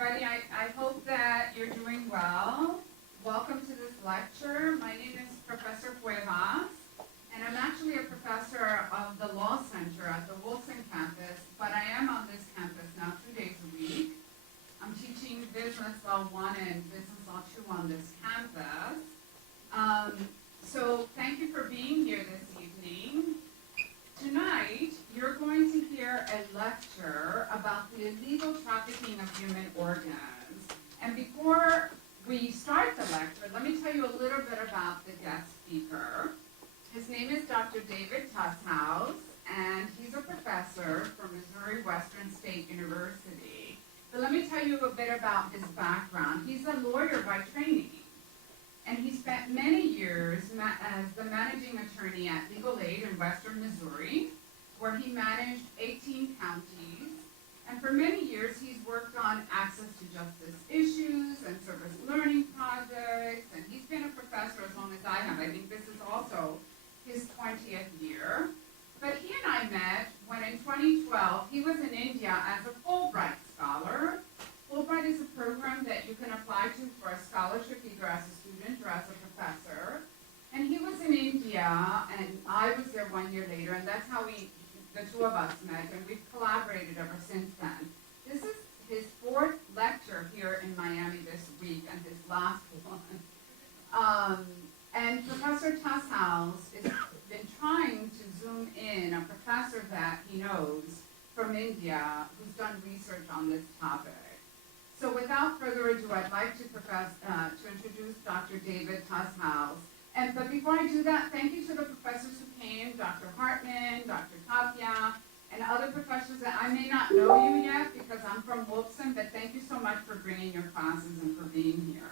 everybody. I hope that you're doing well. Welcome to this lecture. My name is Professor Cuevas, and I'm actually a professor of the Law Center at the Wilson campus, but I am on this campus now 2 days a week. I'm teaching Business Law 1 and Business Law 2 on this campus. So thank you for being here this evening. Tonight, you're going to hear a lecture about the illegal trafficking of human organs. And before we start the lecture, let me tell you a little bit about the guest speaker. His name is Dr. David Tusshaus, and he's a professor from Missouri Western State University. But let me tell you a bit about his background. He's a lawyer by training. And he spent many years as the managing attorney at Legal Aid in Western Missouri, where he managed 18 counties. And for many years, he's worked on access to justice issues and service learning projects. And he's been a professor as long as I have. I think this is also his 20th year. But he and I met when in 2012, he was in India as a Fulbright scholar. Fulbright is a program that you can apply to for a scholarship either as a student or as a professor. And he was in India, and I was there 1 year later, and that's how the two of us met, and we've collaborated ever since then. This is his fourth lecture here in Miami this week, and his last one. And Professor Tusshaus has been trying to zoom in a professor that he knows from India who's done research on this topic. So without further ado, I'd like to introduce Dr. David Tusshaus. But before I do that, thank you to the professors who came, Dr. Hartman, Dr. Tapia, and other professors that I may not know you yet because I'm from Wolfson, but thank you so much for bringing your classes and for being here.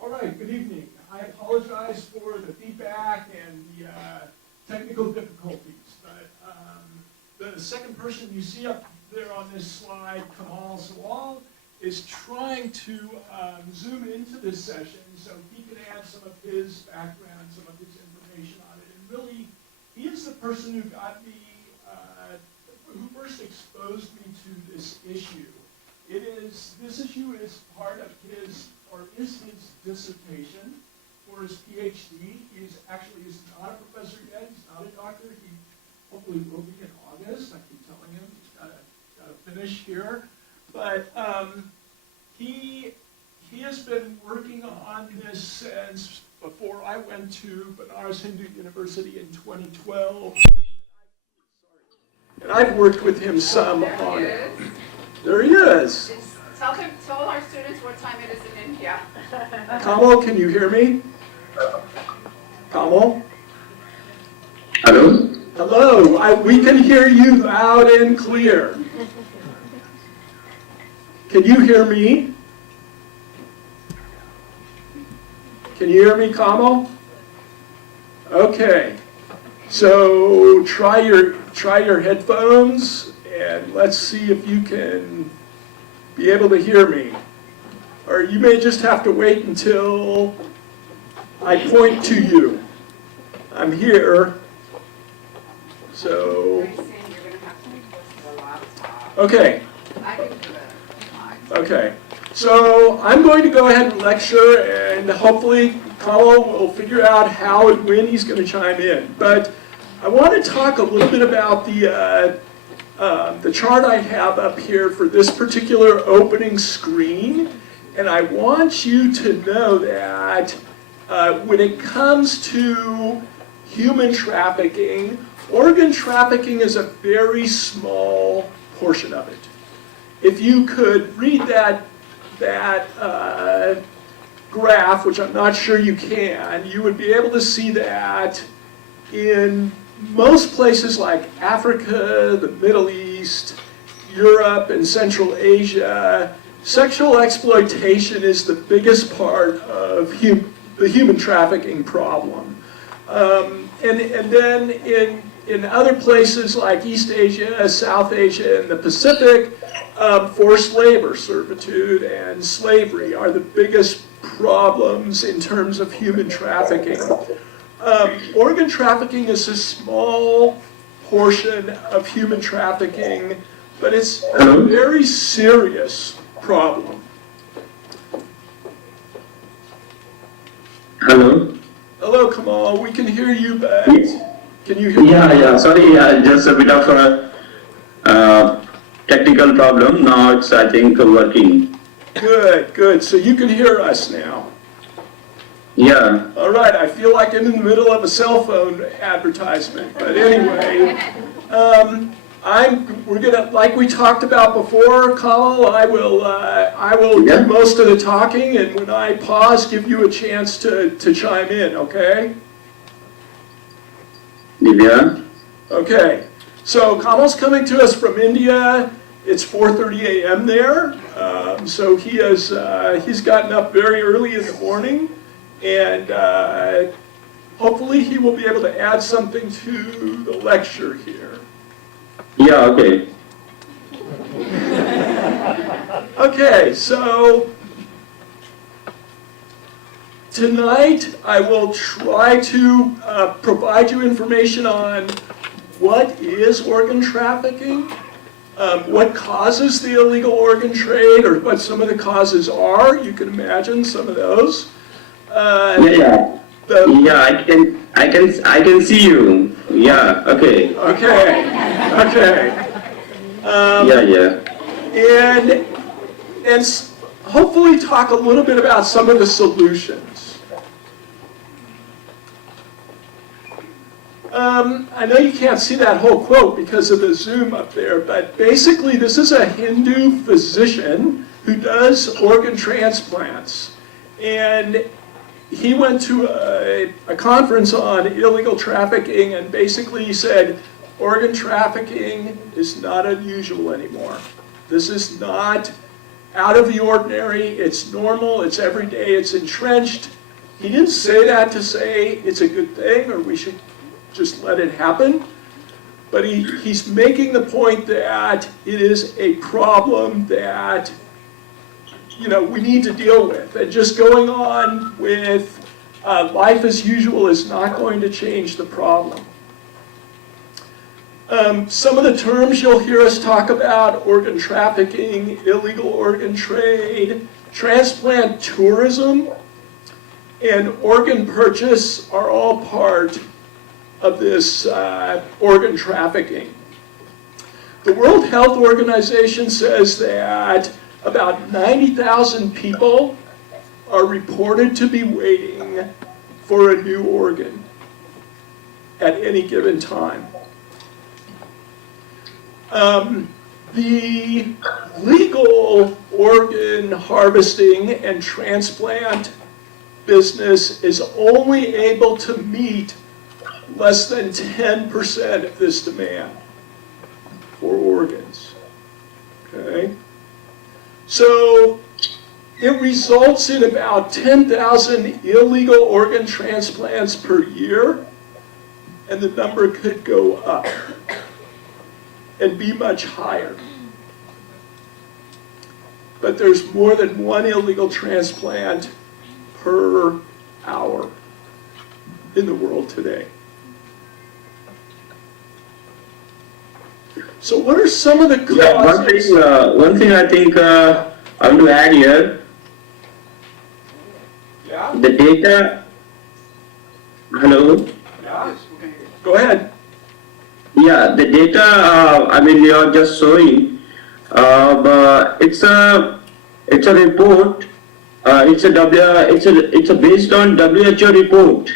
All right, good evening. I apologize for the feedback and the technical difficulties, but the second person you see up there on this slide, Kamal Sawal, is trying to zoom into this session so he can add some of his background, some of his information on it. And really, he is the person who got me, who first exposed me to this issue. This issue is part of his dissertation for his PhD. He's not a professor yet, he's not a doctor. He hopefully will be in August. I keep telling him he's got to finish here. But he has been working on this since before I went to Banaras Hindu University in 2012. And I've worked with him some on it. There he is. Tell our students what time it is in India. Kamal, can you hear me? Kamal? Hello? Hello, we can hear you loud and clear. Can you hear me? Can you hear me, Kamal? Okay. So try your headphones and let's see if you can be able to hear me. Or you may just have to wait until I point to you. I'm here. So, okay. Okay. So I'm going to go ahead and lecture, and hopefully Kamal will figure out how and when he's going to chime in. But I want to talk a little bit about the chart I have up here for this particular opening screen. And I want you to know that when it comes to human trafficking, organ trafficking is a very small portion of it. If you could read that graph, which I'm not sure you can, you would be able to see that in most places like Africa, the Middle East, Europe, and Central Asia, sexual exploitation is the biggest part of the human trafficking problem. And then in other places like East Asia, South Asia, and the Pacific, forced labor, servitude, and slavery are the biggest problems in terms of human trafficking. Organ trafficking is a small portion of human trafficking, but it's a Hello? very serious problem. Hello? Hello, Kamal, we can hear you, but can you hear me? Yeah, sorry, just a bit of a technical problem. Now it's, I think, working. Good, so you can hear us now. Yeah, All right, I feel like I'm in the middle of a cell phone advertisement, but anyway, we're gonna, like we talked about before, Kamal, I will Yeah. do most of the talking, and when I pause, give you a chance to chime in, okay? Divya. Okay, so Kamal's coming to us from India. It's 4:30 a.m. there, so he's gotten up very early in the morning, and hopefully he will be able to add something to the lecture here. Yeah, okay. Okay, so tonight I will try to provide you information on what is organ trafficking, what causes the illegal organ trade, or what some of the causes are. You can imagine some of those. Yeah. Yeah, I can see you. Yeah, okay. Okay. Yeah. And hopefully talk a little bit about some of the solutions. I know you can't see that whole quote because of the zoom up there, but basically this is a Hindu physician who does organ transplants. And he went to a conference on illegal trafficking, and basically he said, organ trafficking is not unusual anymore. This is not out of the ordinary, it's normal, it's everyday, it's entrenched. He didn't say that to say it's a good thing or we should just let it happen, but he's making the point that it is a problem that we need to deal with. And just going on with life as usual is not going to change the problem. Some of the terms you'll hear us talk about: organ trafficking, illegal organ trade, transplant tourism, and organ purchase are all part of this organ trafficking. The World Health Organization says that about 90,000 people are reported to be waiting for a new organ at any given time. The legal organ harvesting and transplant business is only able to meet less than 10% of this demand for organs. Okay? So it results in about 10,000 illegal organ transplants per year, and the number could go up and be much higher. But there's more than one illegal transplant per hour in the world today. So what are some of the causes? Yeah, one thing I think I want to add here, Yeah? the data, hello? Yeah? Go ahead. Yeah, the data, you are just showing, it's a report, it's a based on WHO report.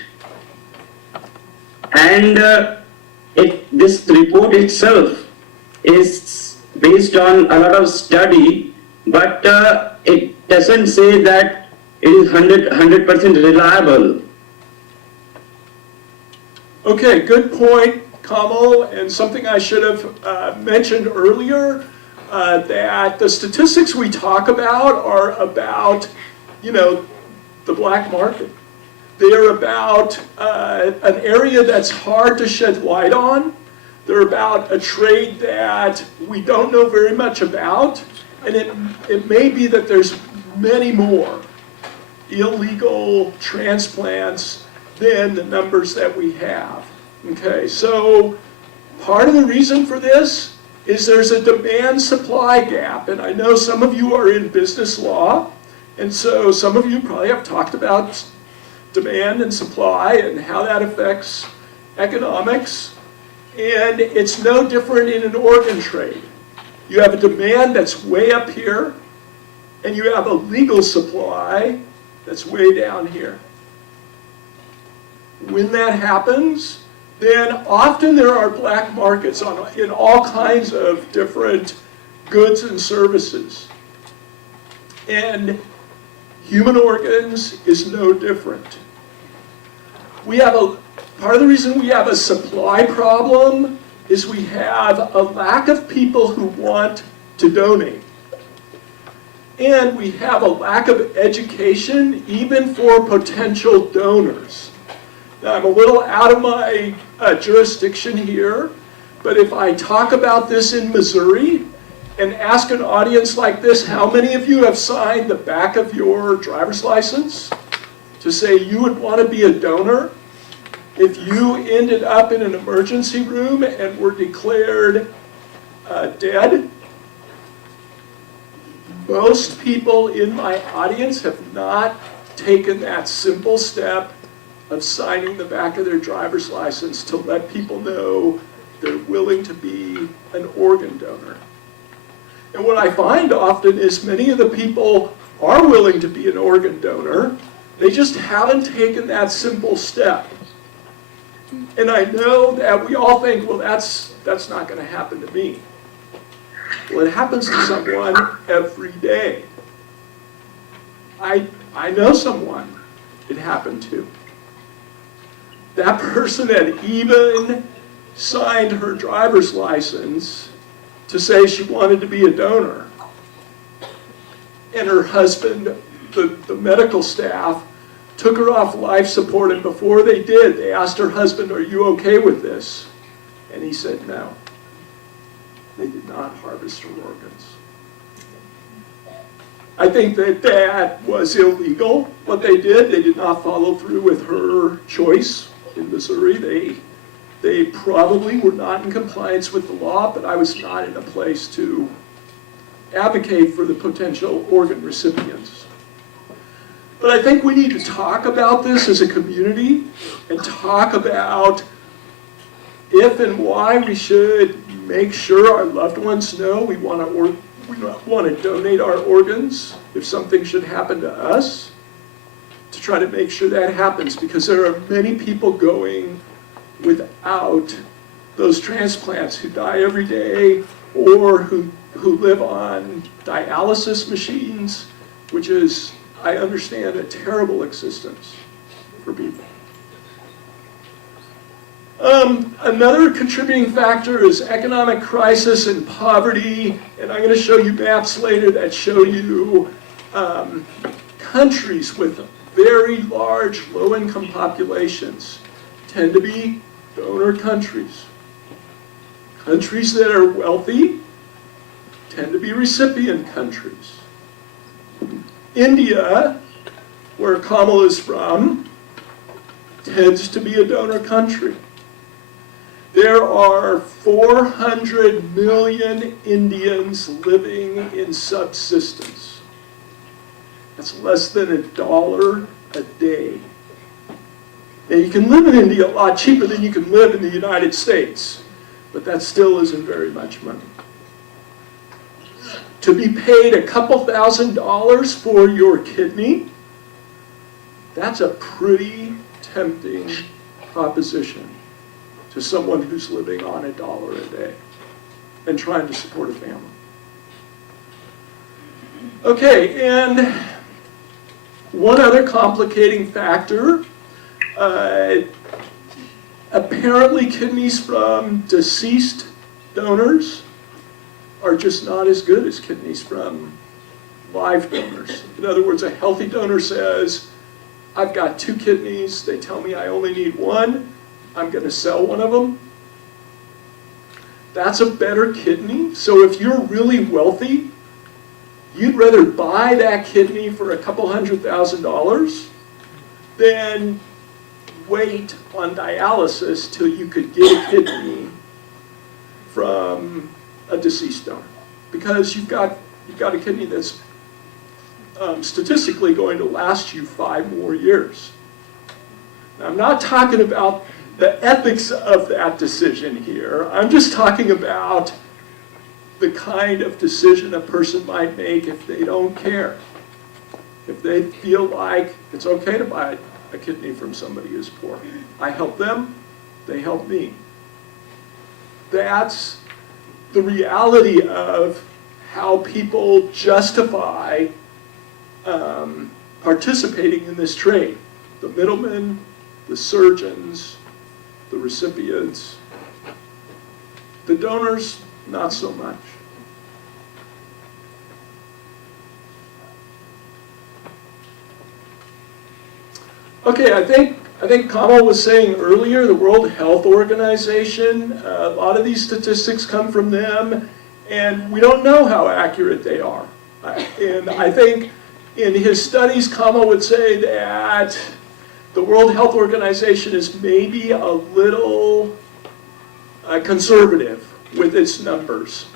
And this report itself is based on a lot of study, but it doesn't say that it is 100% reliable. Okay, good point, Kamal, and something I should have mentioned earlier, that the statistics we talk about are about, the black market. They are about an area that's hard to shed light on. They're about a trade that we don't know very much about, and it may be that there's many more illegal transplants than the numbers that we have. Okay, so part of the reason for this is there's a demand-supply gap. And I know some of you are in business law, and so some of you probably have talked about demand and supply and how that affects economics. And it's no different in an organ trade. You have a demand that's way up here, and you have a legal supply that's way down here. When that happens, then often there are black markets in all kinds of different goods and services. And human organs is no different. Part of the reason we have a supply problem is we have a lack of people who want to donate. And we have a lack of education even for potential donors. Now, I'm a little out of my jurisdiction here, but if I talk about this in Missouri and ask an audience like this, how many of you have signed the back of your driver's license to say you would want to be a donor if you ended up in an emergency room and were declared dead? Most people in my audience have not taken that simple step of signing the back of their driver's license to let people know they're willing to be an organ donor. And what I find often is many of the people are willing to be an organ donor, they just haven't taken that simple step. And I know that we all think, well, that's not going to happen to me. Well, it happens to someone every day. I know someone it happened to. That person had even signed her driver's license to say she wanted to be a donor. And her husband, the medical staff, took her off life support, and before they did, they asked her husband, "Are you okay with this?" And he said no. They did not harvest her organs. I think that was illegal, what they did. They did not follow through with her choice in Missouri. They probably were not in compliance with the law, but I was not in a place to advocate for the potential organ recipients. But I think we need to talk about this as a community and talk about if and why we should make sure our loved ones know we want to donate our organs if something should happen to us, to try to make sure that happens, because there are many people going without those transplants who die every day or who live on dialysis machines, which is, I understand, a terrible existence for people. Another contributing factor is economic crisis and poverty, and I'm going to show you maps later that show you countries with very large low-income populations tend to be donor countries. Countries that are wealthy tend to be recipient countries. India, where Kamal is from, tends to be a donor country. There are 400 million Indians living in subsistence. That's less than $1 a day. Now, you can live in India a lot cheaper than you can live in the United States, but that still isn't very much money. To be paid a couple $1,000s for your kidney, that's a pretty tempting proposition to someone who's living on $1 a day and trying to support a family. Okay, and one other complicating factor, apparently kidneys from deceased donors are just not as good as kidneys from live donors. In other words, a healthy donor says, I've got 2 kidneys, they tell me I only need 1, I'm going to sell one of them. That's a better kidney. So if you're really wealthy, you'd rather buy that kidney for a couple $100,000 than wait on dialysis till you could get a kidney from a deceased donor, because you've got a kidney that's statistically going to last you 5 more years. Now, I'm not talking about the ethics of that decision here. I'm just talking about the kind of decision a person might make if they don't care. If they feel like it's okay to buy a kidney from somebody who's poor. I help them, they help me. That's the reality of how people justify participating in this trade. The middlemen, the surgeons, the recipients, the donors, not so much. Okay, I think Kamal was saying earlier, the World Health Organization, a lot of these statistics come from them, and we don't know how accurate they are. And I think in his studies, Kamal would say that the World Health Organization is maybe a little conservative with its numbers.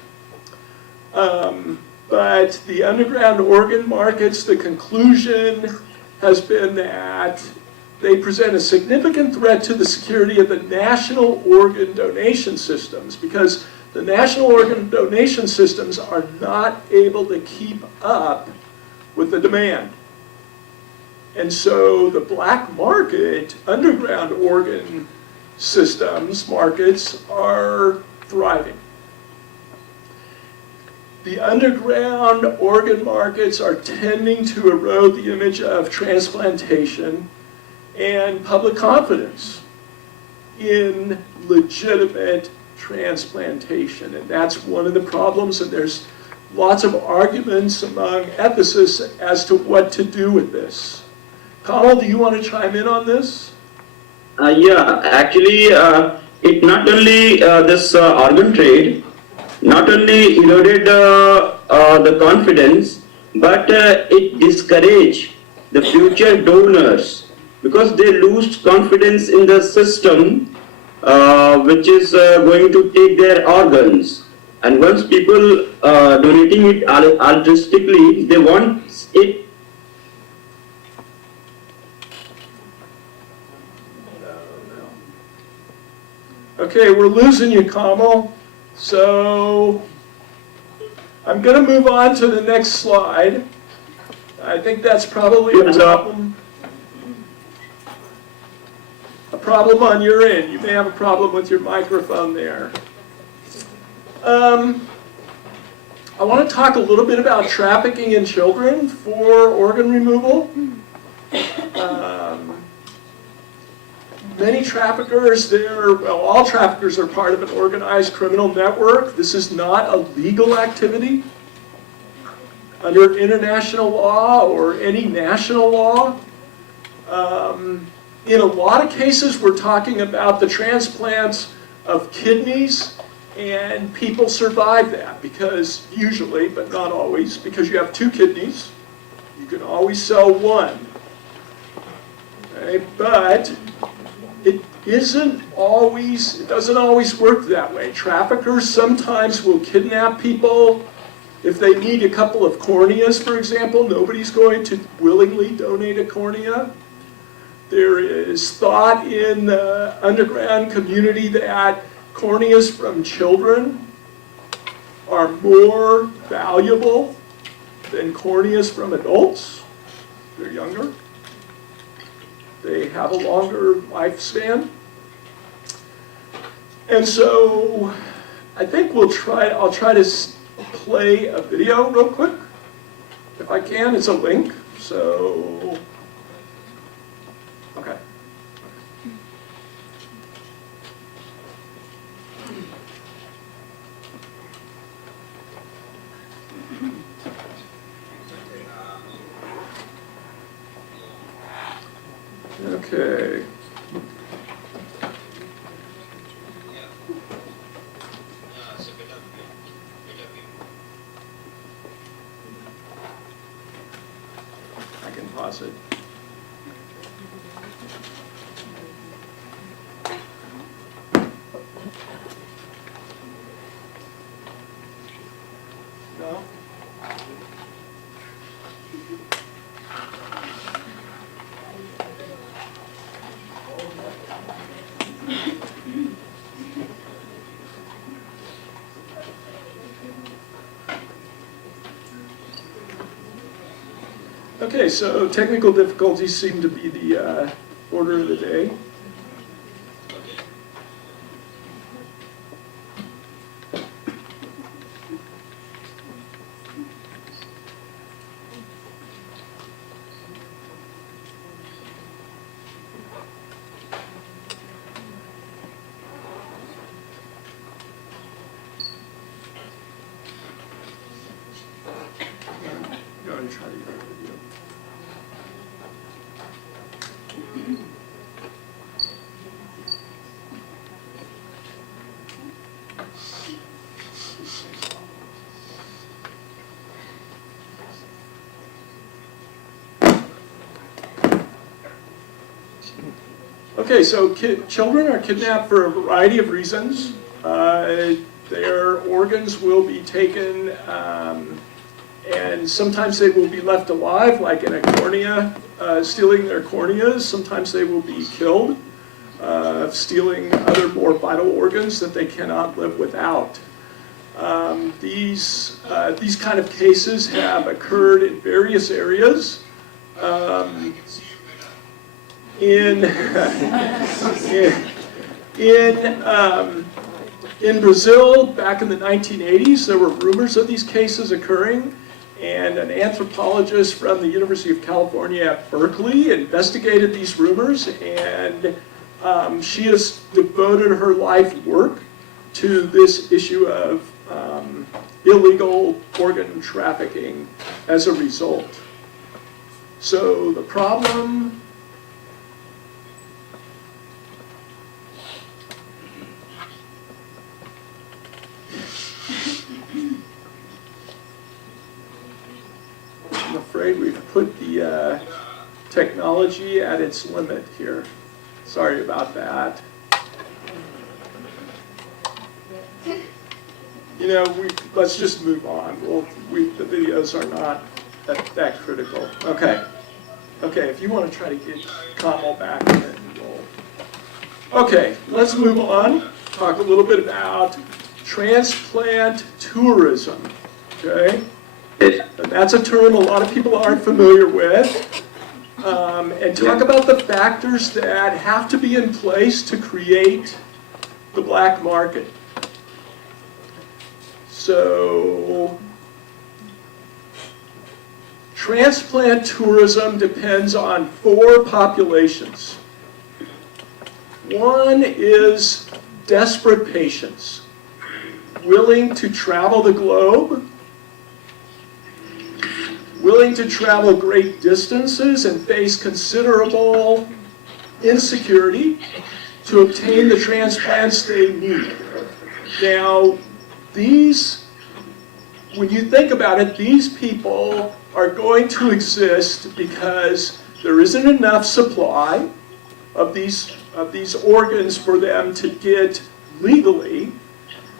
But the underground organ markets, the conclusion has been that they present a significant threat to the security of the national organ donation systems, because the national organ donation systems are not able to keep up with the demand. And so the black market, underground organ systems, markets are thriving. The underground organ markets are tending to erode the image of transplantation and public confidence in legitimate transplantation. And that's one of the problems, and there's lots of arguments among ethicists as to what to do with this. Kamal, do you want to chime in on this? Yeah, actually, it not only this organ trade, not only eroded the confidence, but it discouraged the future donors, because they lose confidence in the system which is going to take their organs. And once people donating it altruistically, they want it. Okay, we're losing you, Kamal. So I'm going to move on to the next slide. I think that's probably a problem on your end. You may have a problem with your microphone there. I want to talk a little bit about trafficking in children for organ removal. Many traffickers, all traffickers are part of an organized criminal network. This is not a legal activity under international law or any national law. In a lot of cases, we're talking about the transplants of kidneys, and people survive that because usually, but not always, because you have 2 kidneys, you can always sell one. Okay? But it doesn't always work that way. Traffickers sometimes will kidnap people. If they need a couple of corneas, for example, nobody's going to willingly donate a cornea. There is thought in the underground community that corneas from children are more valuable than corneas from adults. They're younger. They have a longer lifespan. And so I think I'll try to play a video real quick. If I can, it's a link. So, okay. Okay. I can pause it. Okay, so technical difficulties seem to be the order of the day. Go and try to get a video. Okay, so children are kidnapped for a variety of reasons. Their organs will be taken, and sometimes they will be left alive, like in a cornea, stealing their corneas. Sometimes they will be killed, stealing other more vital organs that they cannot live without. These kind of cases have occurred in various areas. In Brazil, back in the 1980s, there were rumors of these cases occurring, and an anthropologist from the University of California at Berkeley investigated these rumors, and she has devoted her life work to this issue of illegal organ trafficking as a result. So the problem I'm afraid we've put the technology at its limit here. Sorry about that. You know, let's just move on. The videos are not that critical. Okay. Okay, if you want to try to get Kamal back, then we'll... Okay, let's move on. Talk a little bit about transplant tourism. Okay? And that's a term a lot of people aren't familiar with. And talk about the factors that have to be in place to create the black market. So, transplant tourism depends on 4 populations. One is desperate patients, willing to travel the globe, willing to travel great distances and face considerable insecurity to obtain the transplants they need. Now, when you think about it, these people are going to exist because there isn't enough supply of these organs for them to get legally,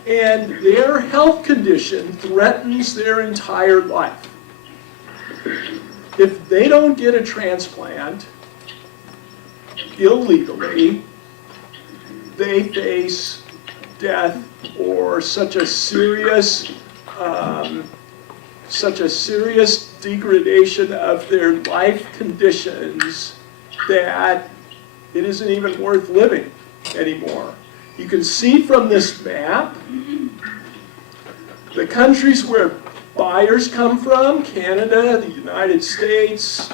and their health condition threatens their entire life. If they don't get a transplant illegally, they face death or such a serious degradation of their life conditions that it isn't even worth living anymore. You can see from this map the countries where buyers come from: Canada, the United States,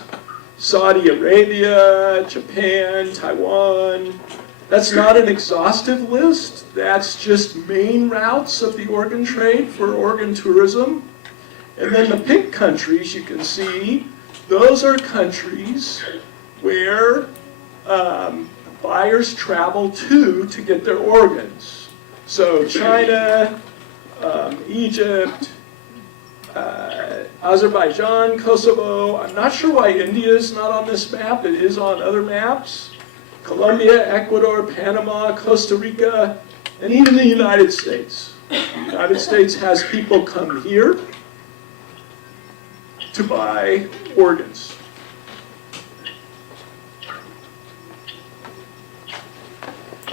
Saudi Arabia, Japan, Taiwan. That's not an exhaustive list. That's just main routes of the organ trade for organ tourism. And then the pink countries you can see, those are countries where buyers travel to get their organs. So China, Egypt, Azerbaijan, Kosovo. I'm not sure why India is not on this map. It is on other maps. Colombia, Ecuador, Panama, Costa Rica, and even the United States. The United States has people come here to buy organs.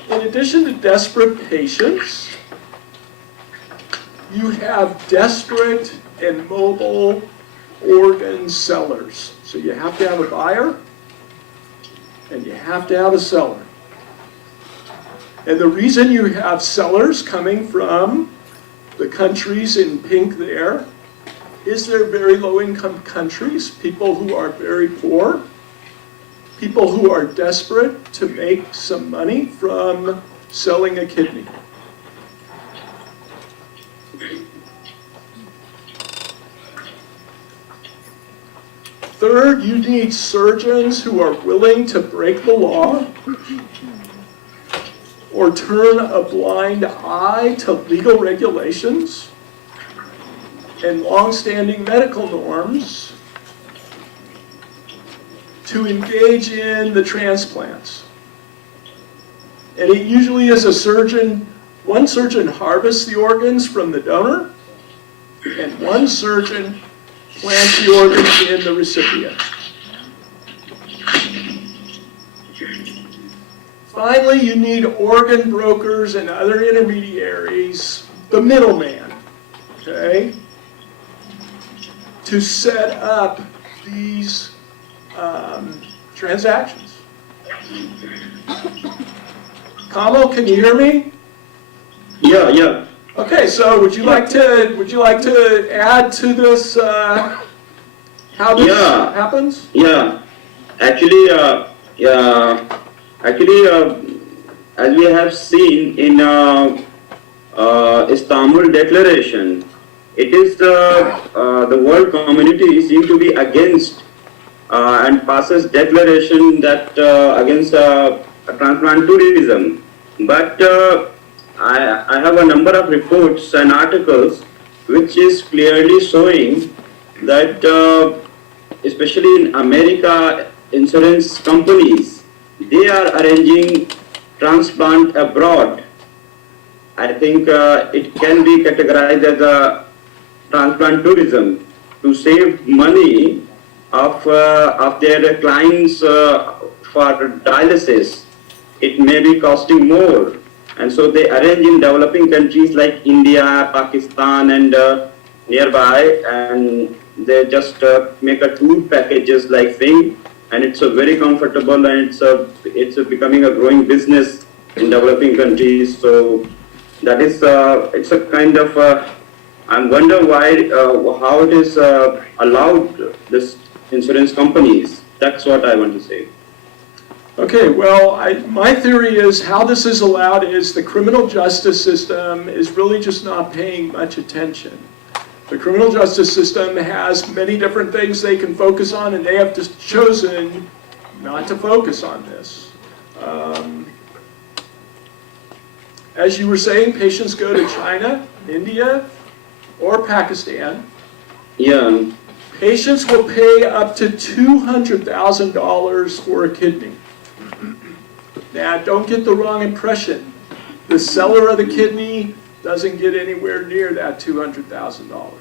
In addition to desperate patients, you have desperate and mobile organ sellers. So you have to have a buyer and you have to have a seller. And the reason you have sellers coming from the countries in pink there is they're very low-income countries, people who are very poor, people who are desperate to make some money from selling a kidney. Third, you need surgeons who are willing to break the law or turn a blind eye to legal regulations and long-standing medical norms to engage in the transplants. And it usually is a surgeon, one surgeon harvests the organs from the donor, and one surgeon plants the organs in the recipient. Finally, you need organ brokers and other intermediaries, the middleman, okay, to set up these transactions. Kamal, can you hear me? Yeah. Okay, so would you like to add to this how this happens? Yeah. Actually, as we have seen in Istanbul Declaration, it is the world community seem to be against and passes declaration that against transplant tourism. But I have a number of reports and articles which is clearly showing that especially in America, insurance companies, they are arranging transplant abroad. I think it can be categorized as a transplant tourism to save money of their clients for dialysis. It may be costing more, and so they arrange in developing countries like India, Pakistan, and nearby, and they just make a tour packages like thing, and it's a very comfortable, and it's becoming a growing business in developing countries. So that is it's a kind of I wonder why how it is allowed this insurance companies. That's what I want to say. Okay, well, my theory is how this is allowed is the criminal justice system is really just not paying much attention. The criminal justice system has many different things they can focus on, and they have just chosen not to focus on this. As you were saying, patients go to China, India, or Pakistan. Yeah. Patients will pay up to $200,000 for a kidney. Now, don't get the wrong impression. The seller of the kidney doesn't get anywhere near that $200,000.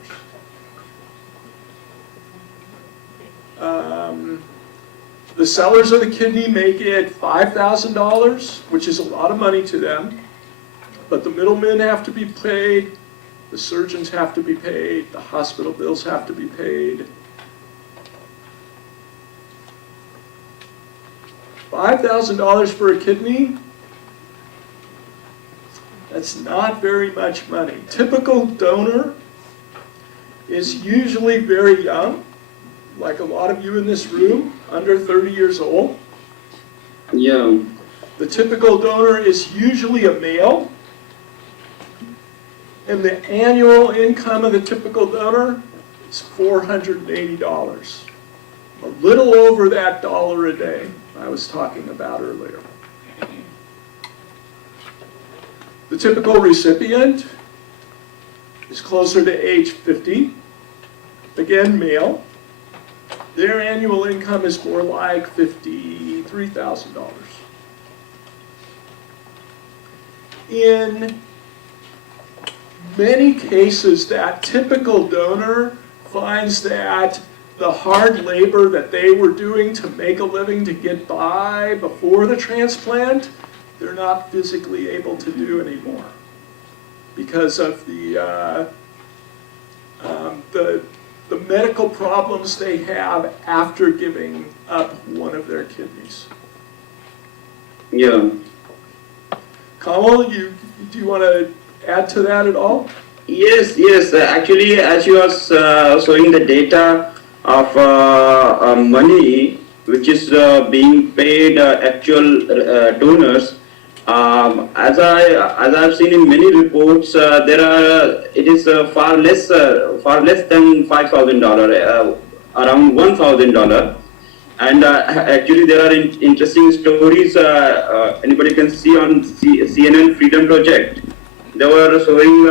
The sellers of the kidney may get $5,000, which is a lot of money to them, but the middlemen have to be paid, the surgeons have to be paid, the hospital bills have to be paid. $5,000 for a kidney, that's not very much money. Typical donor is usually very young, like a lot of you in this room, under 30 years old. Yeah. The typical donor is usually a male, and the annual income of the typical donor is $480. A little over that dollar a day I was talking about earlier. The typical recipient is closer to age 50, again male. Their annual income is more like $53,000. In many cases, that typical donor finds that the hard labor that they were doing to make a living to get by before the transplant, they're not physically able to do anymore because of the the medical problems they have after giving up one of their kidneys. Yeah. Kamal, do you want to add to that at all? Yes, yes. Actually, as you are showing the data of money which is being paid actual donors, as I've seen in many reports, it is far less than $5,000, around $1,000. And actually, there are interesting stories. Anybody can see on CNN Freedom Project. They were showing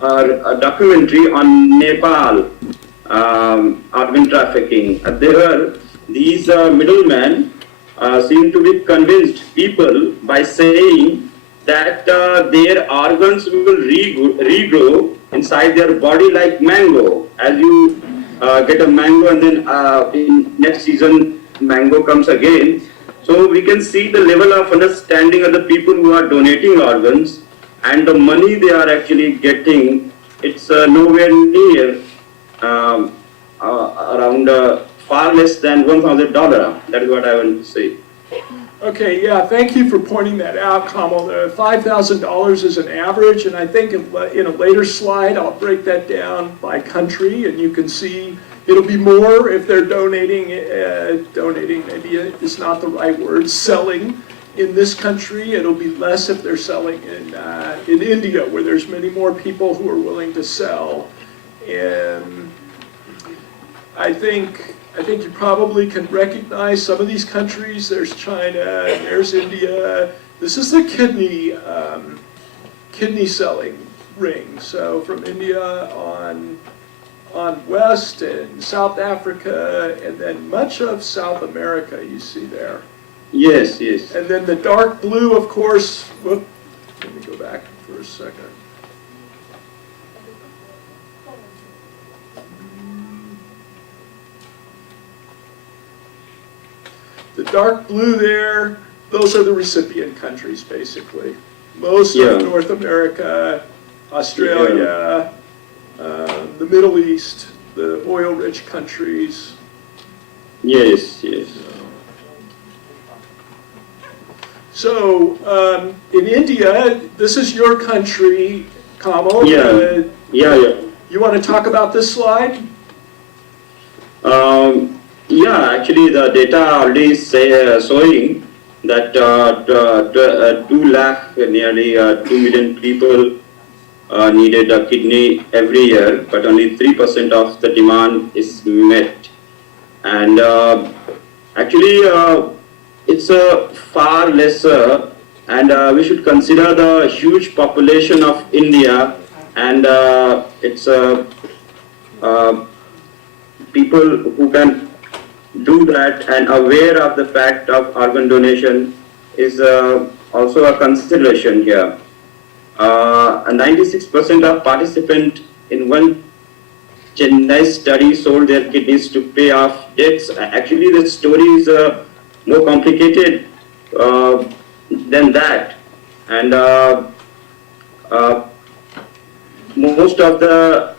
a documentary on Nepal organ trafficking. These middlemen seem to be convinced people by saying that their organs will regrow inside their body like mango. As you get a mango and then in next season mango comes again. So we can see the level of understanding of the people who are donating organs and the money they are actually getting. It's nowhere near around far less than $1,000. That is what I want to say. Okay, yeah, thank you for pointing that out, Kamal. The $5,000 is an average, and I think in a later slide I'll break that down by country, and you can see it'll be more if they're donating maybe is not the right word, selling in this country. It'll be less if they're selling in India, where there's many more people who are willing to sell. And I think you probably can recognize some of these countries. There's China, there's India. This is the kidney selling ring. So from India on West and South Africa, and then much of South America you see there. Yes, yes. And then the dark blue, of course, whoop, let me go back for a second. The dark blue there, those are the recipient countries, basically. Most of North America, Australia, the Middle East, the oil-rich countries. Yes, yes. So, in India, this is your country, Kamal. Yeah. You want to talk about this slide? Yeah, actually the data already showing that 2 lakh, nearly 2 million people needed a kidney every year, but only 3% of the demand is met. And actually it's far lesser, and we should consider the huge population of India, and it's people who can do that and aware of the fact of organ donation is also a consideration here. 96% of participants in one Chennai study sold their kidneys to pay off debts. Actually, the story is more complicated than that, and most of the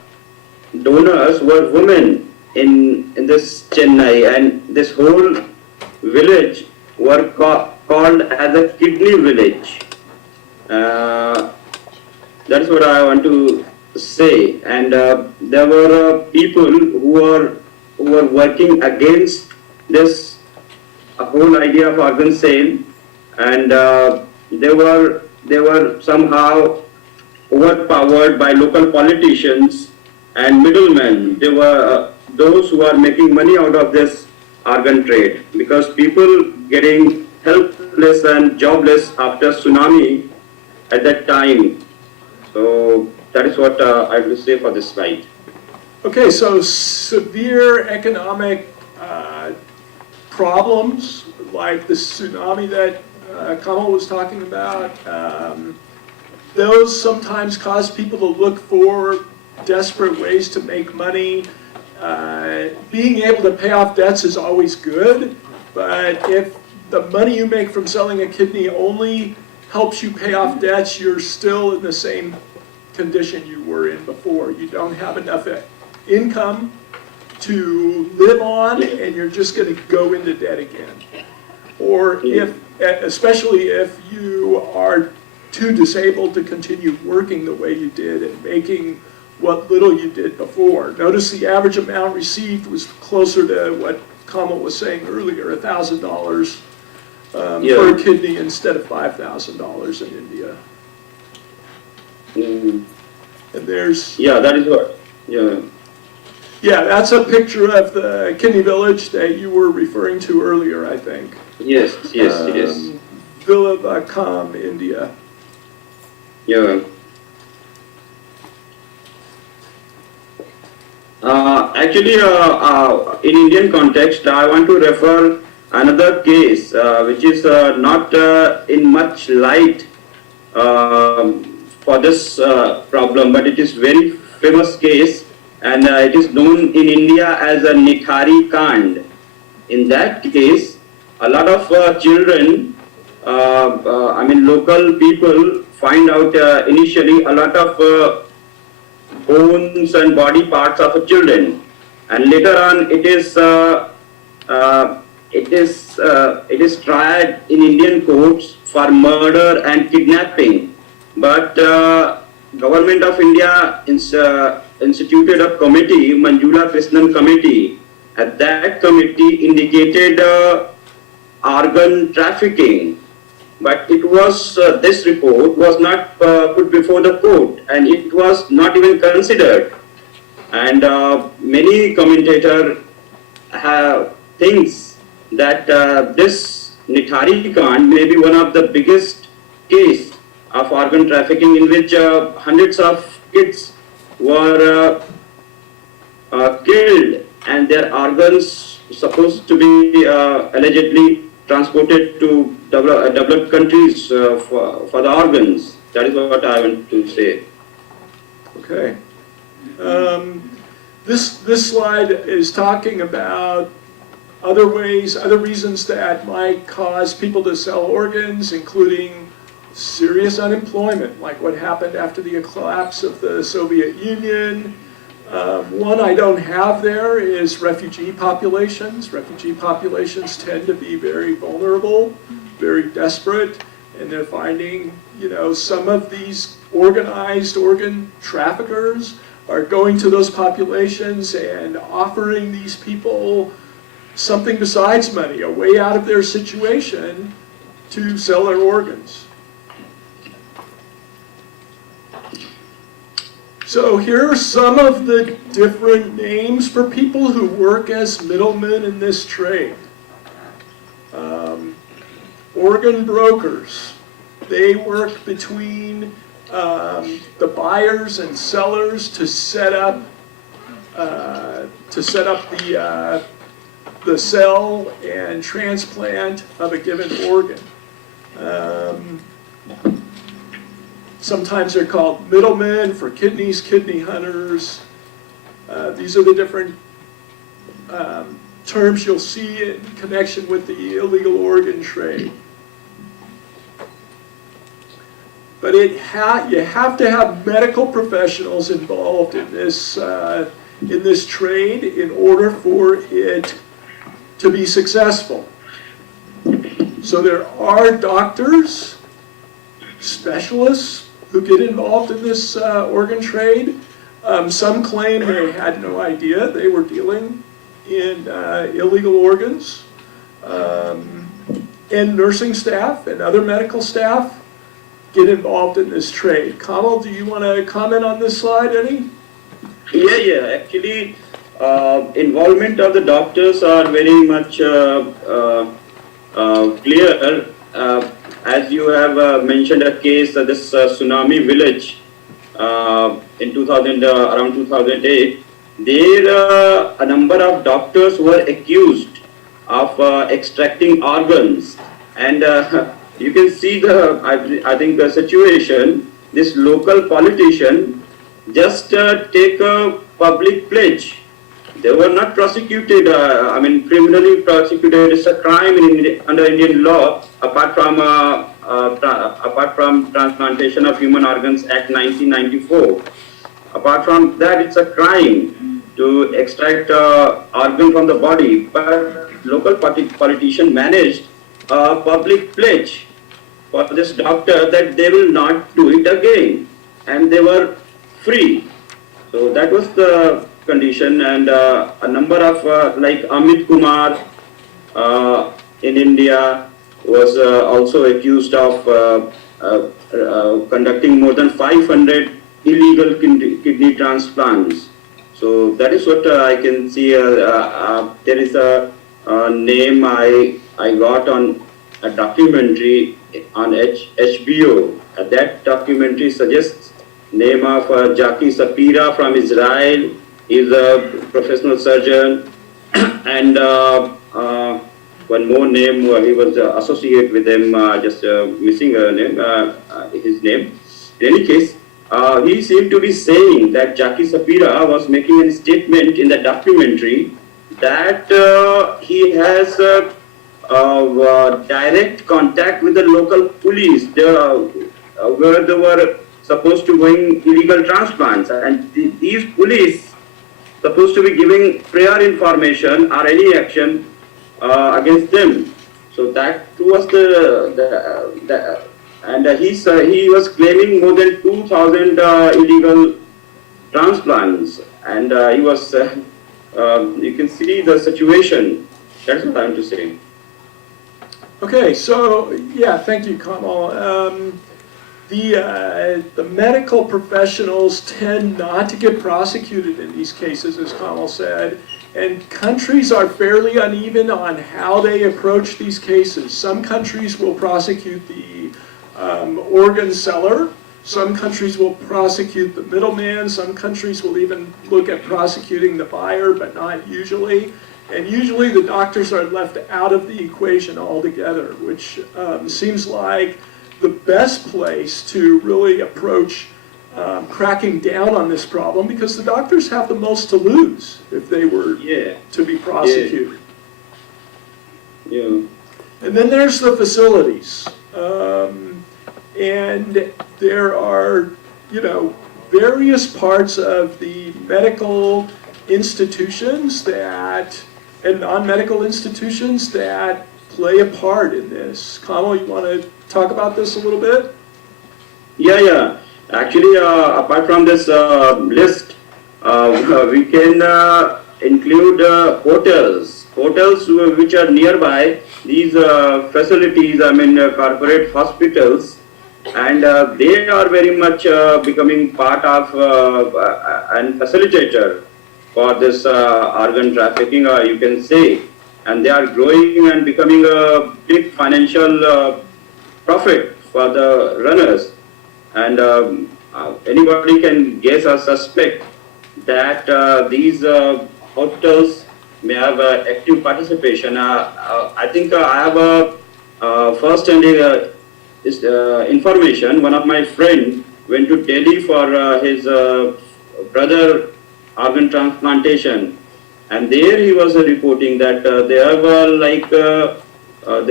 donors were women in this Chennai, and this whole village were called as a kidney village. That's what I want to say. And there were people who were working against this whole idea of organ sale, and they were somehow overpowered by local politicians and middlemen. They were those who are making money out of this organ trade, because people getting helpless and jobless after tsunami at that time. So that is what I will say for this slide. Okay, so severe economic problems like the tsunami that Kamal was talking about, those sometimes cause people to look for desperate ways to make money. Being able to pay off debts is always good, but if the money you make from selling a kidney only helps you pay off debts, you're still in the same condition you were in before. You don't have enough income to live on, and you're just going to go into debt again. Or especially if you are too disabled to continue working the way you did and making what little you did before. Notice the average amount received was closer to what Kamal was saying earlier, $1,000 for a kidney instead of $5,000 in India. And there's... Yeah, that is what, Yeah, that's a picture of the kidney village that you were referring to earlier, I think. Yes, it is. Villabhakam, India. Yeah. Actually, in Indian context, I want to refer another case which is not in much light for this problem, but it is very famous case, and it is known in India as a Nithari Kand. In that case, a lot of children, local people find out initially a lot of bones and body parts of children, and later on it is tried in Indian courts for murder and kidnapping. But government of India instituted a committee, Manjula Krishnan committee. At that committee indicated organ trafficking. But it was, this report was not put before the court, and it was not even considered. And many commentators have thinks that this Nithari Kand may be one of the biggest case of organ trafficking in which hundreds of kids were killed, and their organs supposed to be allegedly transported to developed countries for the organs. That is what I want to say. Okay. This slide is talking about other ways, other reasons that might cause people to sell organs, including serious unemployment, like what happened after the collapse of the Soviet Union. One I don't have there is refugee populations. Refugee populations tend to be very vulnerable, very desperate, and they're finding, some of these organized organ traffickers are going to those populations and offering these people something besides money, a way out of their situation to sell their organs. So here are some of the different names for people who work as middlemen in this trade. Organ brokers. They work between the buyers and sellers to set up the cell and transplant of a given organ. Sometimes they're called middlemen for kidneys, kidney hunters. These are the different terms you'll see in connection with the illegal organ trade. But you have to have medical professionals involved in this trade in order for it to be successful. So there are doctors, specialists who get involved in this organ trade. Some claim they had no idea they were dealing in illegal organs. And nursing staff and other medical staff get involved in this trade. Kamal, do you want to comment on this slide any? Yeah. Actually, involvement of the doctors are very much clear. As you have mentioned a case, this tsunami village in around 2008, there a number of doctors were accused of extracting organs, and you can see I think the situation. This local politician just take a public pledge. They were not prosecuted, criminally prosecuted. It's a crime under Indian law, apart from apart from Transplantation of Human Organs Act 1994. Apart from that, it's a crime to extract organ from the body. But local politician managed a public pledge for this doctor that they will not do it again, and they were free. So that was the condition, and a number of like Amit Kumar in India was also accused of conducting more than 500 illegal kidney transplants. So that is what I can see. There is a name I got on a documentary on HBO. That documentary suggests name of Jackie Sapira from Israel. He's a professional surgeon, and one more name. He was associated with them. Just missing a name. His name. In any case, he seemed to be saying that Jackie Sapira was making a statement in the documentary that he has direct contact with the local police where they were supposed to going illegal transplants, and these police supposed to be giving prior information or any action against them. So that was and he was claiming more than 2,000 illegal transplants, and he was you can see the situation. That's what I'm to say. Okay, so yeah, thank you, Kamal. The medical professionals tend not to get prosecuted in these cases, as Kamal said, and countries are fairly uneven on how they approach these cases. Some countries will prosecute the organ seller. Some countries will prosecute the middleman. Some countries will even look at prosecuting the buyer, but not usually. And usually the doctors are left out of the equation altogether, which seems like the best place to really approach cracking down on this problem, because the doctors have the most to lose if they were to be prosecuted. Yeah. And then there's the facilities. And there are, various parts of the medical institutions and non-medical institutions that play a part in this. Kamal, you want to talk about this a little bit? Yeah. Actually, apart from this list, we can include hotels which are nearby these facilities, corporate hospitals, and they are very much becoming part of and facilitator for this organ trafficking, you can say, and they are growing and becoming a big financial profit for the runners. And anybody can guess or suspect that these hotels may have active participation. I think I have a first-hand information. One of my friends went to Delhi for his brother organ transplantation, and there he was reporting that they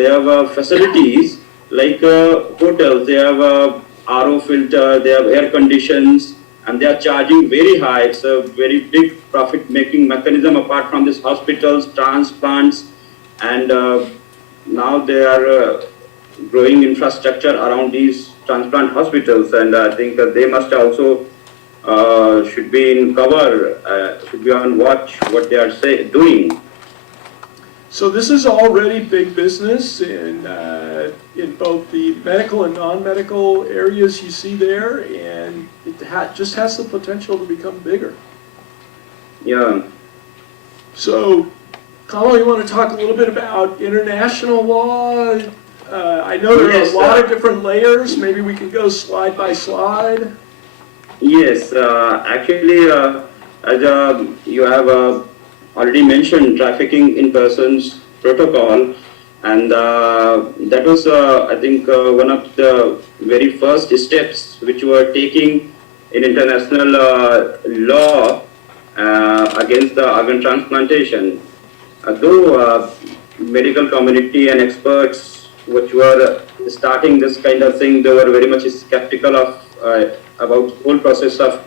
have facilities like hotels. They have RO filter, they have air conditions, and they are charging very high. It's a very big profit-making mechanism apart from these hospitals, transplants, and now they are growing infrastructure around these transplant hospitals, and I think they must also should be in cover, should be on watch what they are doing. So this is already big business in both the medical and non-medical areas you see there, and it just has the potential to become bigger. Yeah. So, Kamal, you want to talk a little bit about international law? I know there are a lot of different layers. Maybe we can go slide by slide. Yes, actually, as you have already mentioned, trafficking in persons protocol, and that was, I think, one of the very first steps which were taking in international law against the organ transplantation. Though medical community and experts which were starting this kind of thing, they were very much skeptical of about the whole process of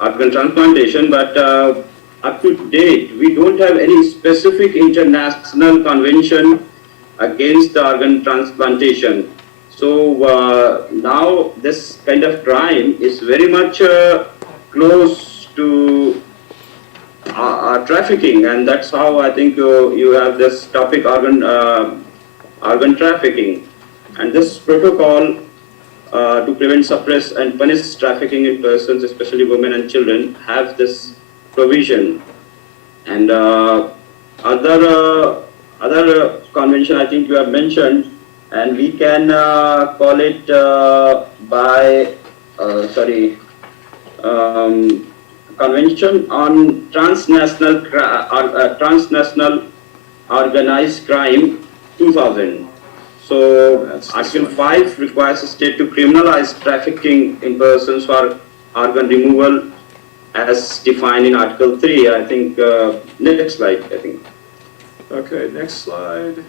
organ transplantation. But up to date, we don't have any specific international convention against the organ transplantation. So now this kind of crime is very much close to trafficking, and that's how I think you have this topic organ trafficking, and this protocol to prevent, suppress, and punish trafficking in persons, especially women and children, have this provision. And other convention I think you have mentioned, and we can call it by Convention on Transnational Organized Crime 2000. So Article 5 requires a state to criminalize trafficking in persons for organ removal as defined in Article 3. I think, next slide, I think. Okay, next slide.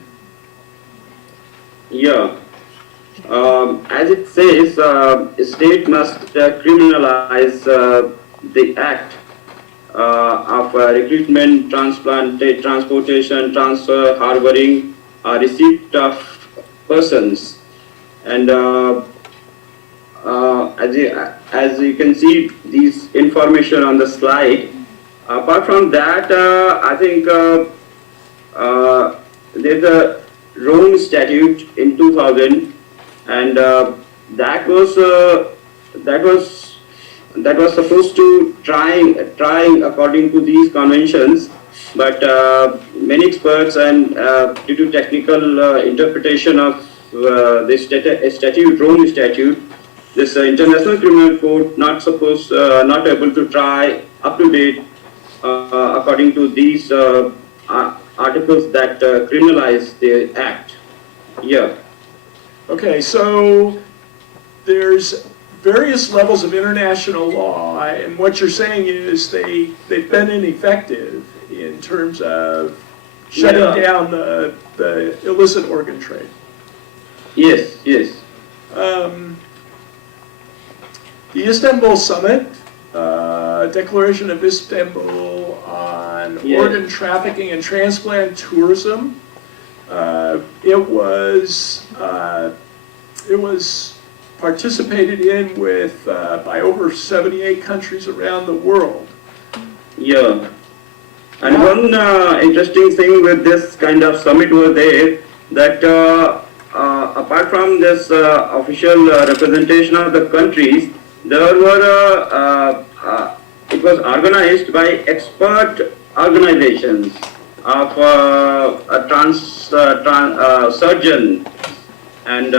Yeah. As it says, a state must criminalize the act of recruitment, transportation, transfer, harboring, receipt of persons. And as you can see, these information on the slide. Apart from that, I think there's a Rome Statute in 2000, and that was supposed to trying according to these conventions, but many experts and due to technical interpretation of the statute, Rome Statute, this International Criminal Court not able to try up to date according to these articles that criminalize the act. Yeah. Okay, so there's various levels of international law, and what you're saying is they've been ineffective in terms of shutting down the illicit organ trade. Yes, yes. The Istanbul Summit, Declaration of Istanbul on organ trafficking and transplant tourism, it was participated in with by over 78 countries around the world. Yeah. And one interesting thing with this kind of summit was there that apart from this official representation of the countries, there were it was organized by expert organizations of surgeon, and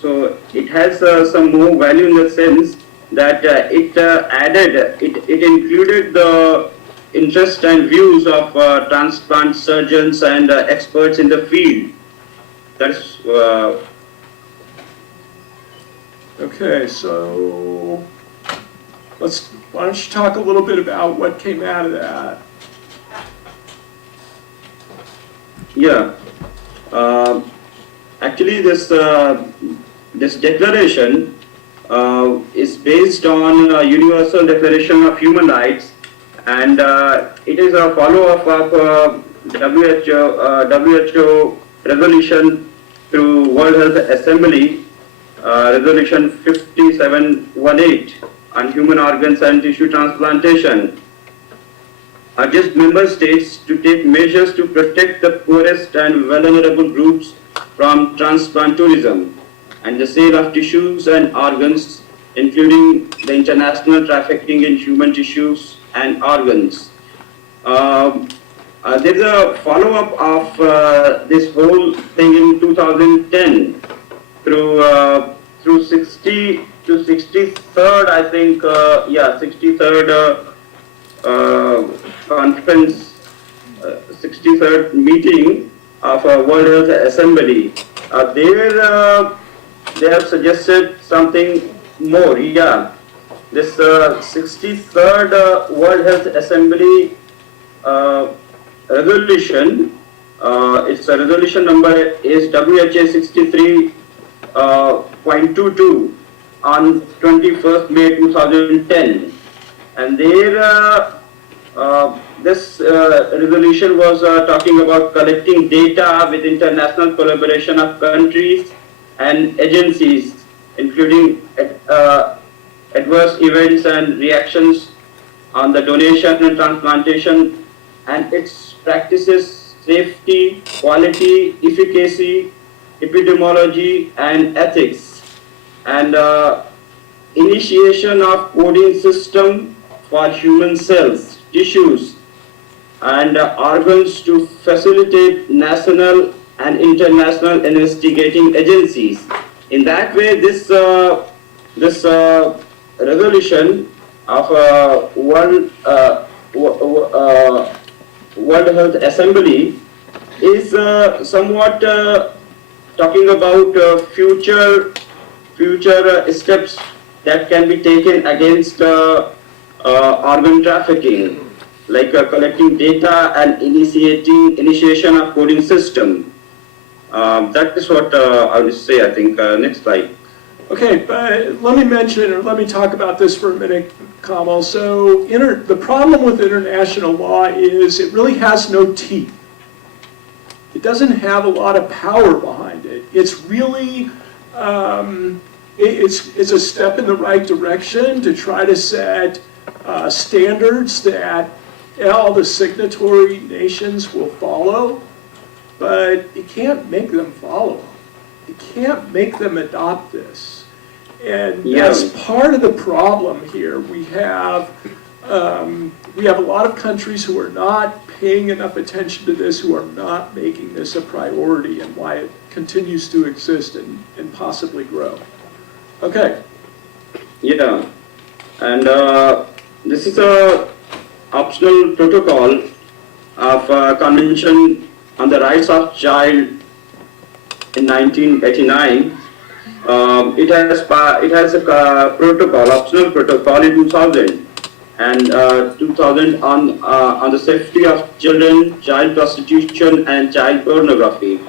so it has some more value in the sense that it included the interest and views of transplant surgeons and experts in the field. That's okay. So why don't you talk a little bit about what came out of that? Yeah. Actually, this declaration is based on a Universal Declaration of Human Rights, and it is a follow-up of WHO resolution through World Health Assembly, resolution 5718 on human organs and tissue transplantation, urged member states to take measures to protect the poorest and vulnerable groups from transplant tourism and the sale of tissues and organs, including the international trafficking in human tissues and organs. There's a follow-up of this whole thing in 2010 through 60 to 63rd, I think, 63rd conference, 63rd meeting of World Health Assembly. They have suggested something more. Yeah, this 63rd World Health Assembly resolution its resolution number is WHA 63.22 on 21st May 2010. And there, this resolution was talking about collecting data with international collaboration of countries and agencies, including adverse events and reactions on the donation and transplantation and its practices, safety, quality, efficacy, epidemiology, and ethics, and initiation of coding system for human cells, tissues, and organs to facilitate national and international investigating agencies. In that way, this resolution of World Health Assembly is somewhat talking about future steps that can be taken against organ trafficking, like collecting data and initiation of coding system. That is what I would say, I think. Next slide. Okay, but let me mention, or let me talk about this for a minute, Kamal. So the problem with international law is it really has no teeth. It doesn't have a lot of power behind it. It's really, it's a step in the right direction to try to set standards that all the signatory nations will follow, but it can't make them follow. It can't make them adopt this. And that's part of the problem here. We have a lot of countries who are not paying enough attention to this, who are not making this a priority, and why it continues to exist and possibly grow. Okay. Yeah, and this is a optional protocol of Convention on the Rights of Child in 1989. It has a protocol, optional protocol in 2000, and 2000 on the safety of children, child prostitution, and child pornography.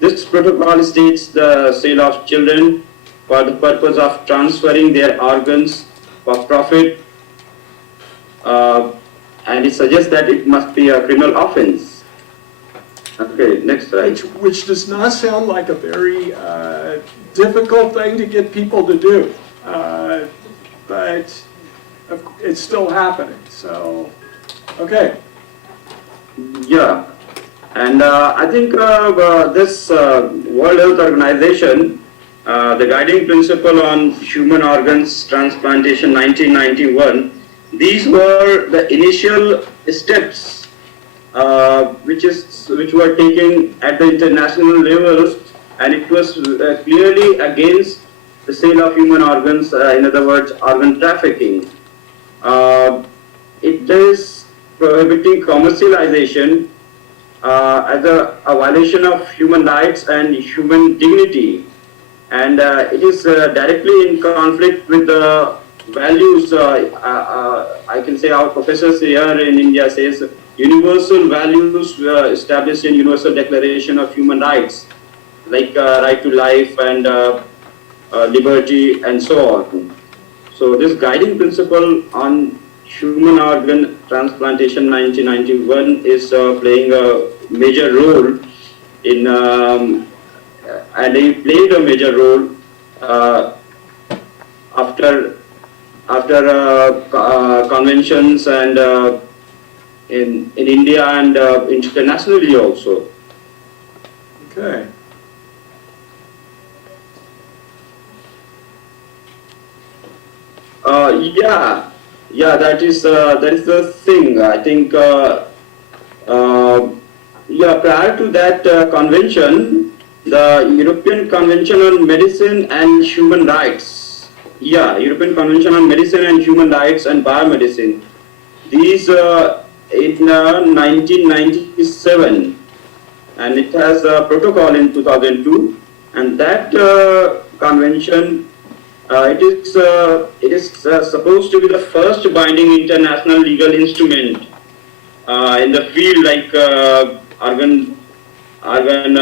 This protocol states the sale of children for the purpose of transferring their organs for profit, and it suggests that it must be a criminal offense. Okay, next slide. Which does not sound like a very difficult thing to get people to do, but it's still happening, so, okay. Yeah, and I think this World Health Organization, the guiding principle on human organs transplantation 1991, these were the initial steps which were taken at the international level, and it was clearly against the sale of human organs, in other words, organ trafficking. It is prohibiting commercialization as a violation of human rights and human dignity, and it is directly in conflict with the values. I can say our professors here in India says universal values established in Universal Declaration of Human Rights, like right to life and liberty and so on. So this guiding principle on human organ transplantation 1991 is playing a major role in, and it played a major role after conventions and in India and internationally also. Okay. Yeah, that is the thing. I think prior to that convention, the European Convention on Medicine and Human Rights. Yeah, European Convention on Medicine and Human Rights and Biomedicine. These in 1997, and it has a protocol in 2002, and that convention. It is supposed to be the first binding international legal instrument in the field, like organ organ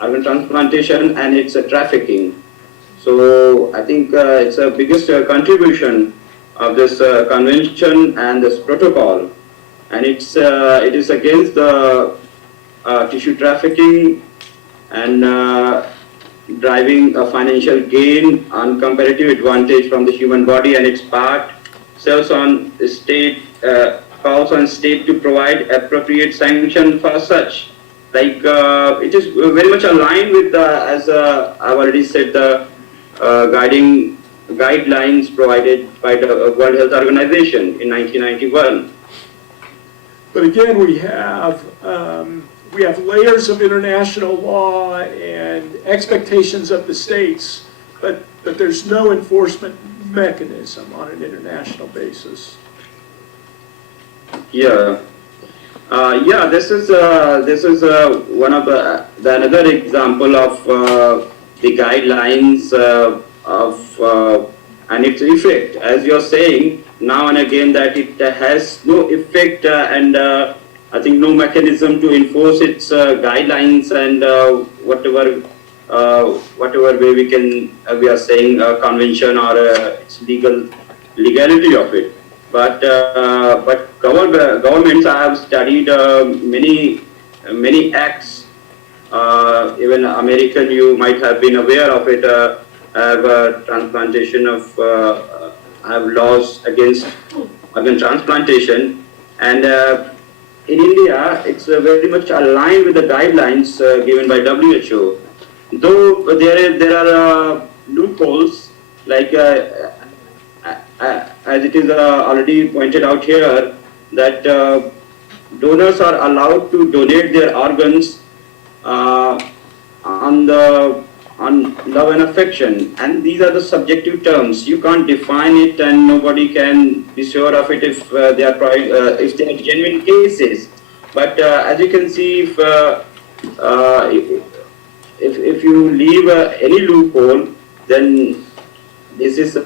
organ transplantation and its trafficking. So I think it's the biggest contribution of this convention and this protocol, and it is against the tissue trafficking and driving a financial gain on comparative advantage from the human body and its part. Calls on state to provide appropriate sanction for such. Like it is very much aligned with as I've already said, the guidelines provided by the World Health Organization in 1991. But again, we have layers of international law and expectations of the states, but there's no enforcement mechanism on an international basis. Yeah. This is one of the another example of the guidelines of and its effect. As you're saying now and again that it has no effect and I think no mechanism to enforce its guidelines and whatever way we are saying convention or its legality of it. But governments, I have studied many acts. Even American, you might have been aware of it. Have transplantation of have laws against organ transplantation, and in India, it's very much aligned with the guidelines given by WHO. Though there are loopholes, like as it is already pointed out here, that donors are allowed to donate their organs on love and affection, and these are the subjective terms. You can't define it, and nobody can be sure of it if they are genuine cases. But as you can see, if you leave any loophole, then this is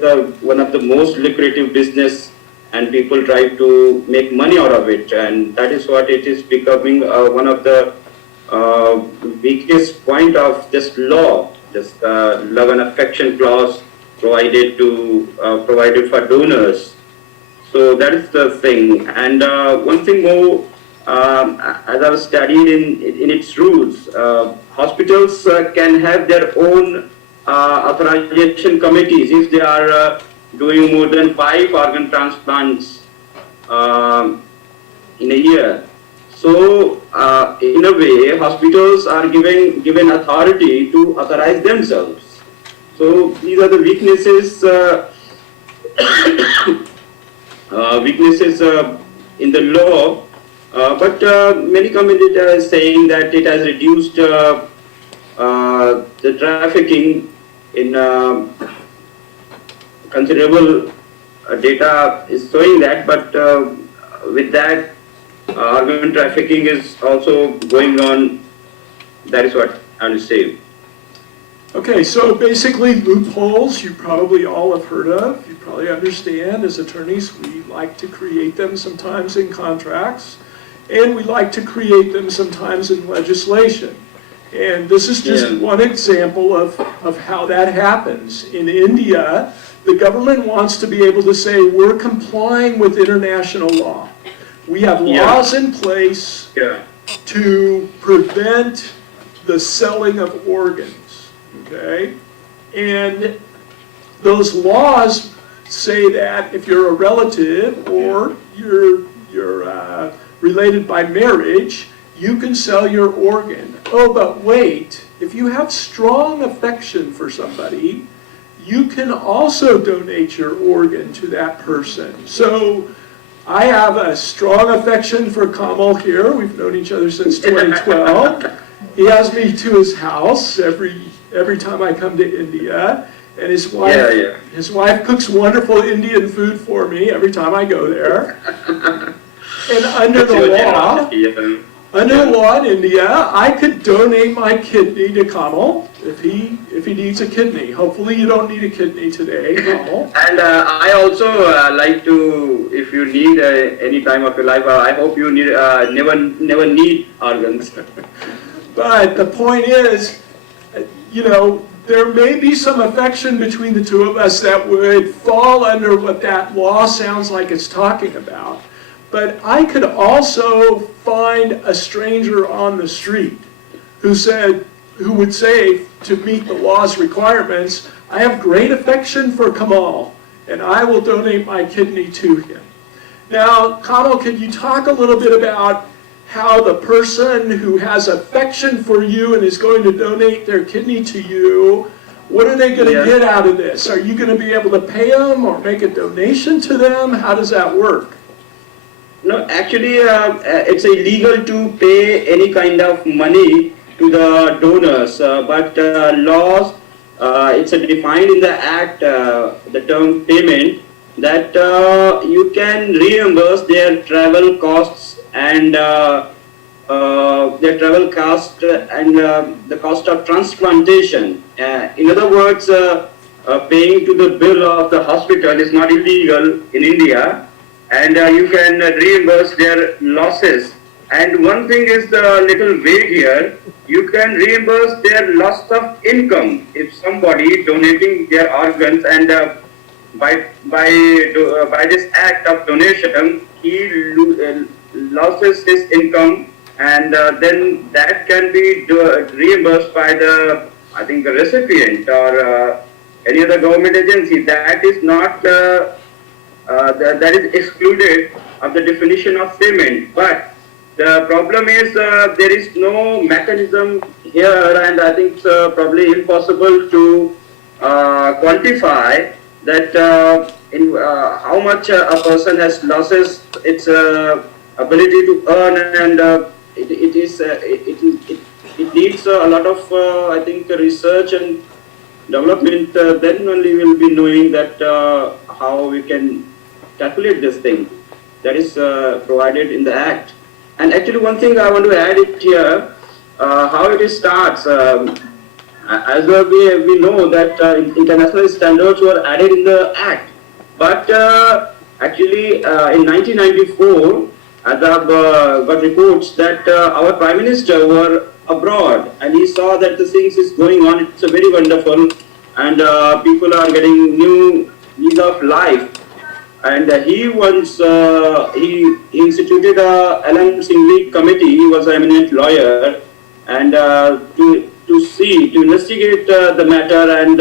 one of the most lucrative business, and people try to make money out of it, and that is what it is becoming one of the weakest point of this law, this love and affection clause provided for donors. So that is the thing. And one thing more, as I've studied in its rules, hospitals can have their own authorization committees if they are doing more than 5 organ transplants in a year. So, in a way, hospitals are given authority to authorize themselves. So, these are the weaknesses in the law. But many commentators are saying that it has reduced the trafficking in considerable data is showing that, but with that, organ trafficking is also going on. That is what I will say. Okay, so basically loopholes you probably all have heard of. You probably understand as attorneys we like to create them sometimes in contracts, and we like to create them sometimes in legislation. And this is just one example of how that happens. In India, the government wants to be able to say we're complying with international law. We have laws in place to prevent the selling of organs, okay? And those laws say that if you're a relative or you're related by marriage, you can sell your organ. Oh, but wait, if you have strong affection for somebody, you can also donate your organ to that person. So I have a strong affection for Kamal here. We've known each other since 2012. He has me to his house every time I come to India, and his wife cooks wonderful Indian food for me every time I go there. And under the law, Under the law in India, I could donate my kidney to Kamal if he needs a kidney. Hopefully you don't need a kidney today, Kamal. And I also like to, if you need any time of your life, I hope you need never need organs. But the point is, there may be some affection between the two of us that would fall under what that law sounds like it's talking about. But I could also find a stranger on the street who would say, to meet the law's requirements, I have great affection for Kamal, and I will donate my kidney to him. Now, Kamal, could you talk a little bit about how the person who has affection for you and is going to donate their kidney to you, what are they going to get out of this? Are you going to be able to pay them or make a donation to them? How does that work? No, actually, it's illegal to pay any kind of money to the donors, but laws, it's defined in the act, the term payment, that you can reimburse their travel costs and the cost of transplantation. In other words, paying to the bill of the hospital is not illegal in India, and you can reimburse their losses. And one thing is a little vague here. You can reimburse their loss of income if somebody donating their organs, and by this act of donation, he loses his income, and then that can be reimbursed by the recipient or any other government agency. That is not that is excluded of the definition of payment. But the problem is there is no mechanism here, and I think it's probably impossible to quantify that in how much a person has losses its ability to earn, and it needs a lot of research and development. Then only we'll be knowing that how we can calculate this thing that is provided in the act. And actually, one thing I want to add it here, how it starts. As we know that international standards were added in the act, but actually in 1994, I have got reports that our Prime Minister were abroad, and he saw that the things is going on. It's very wonderful, and people are getting new lease of life. And he once he instituted a L.M. Singhvi committee. He was an eminent lawyer, and to investigate the matter, and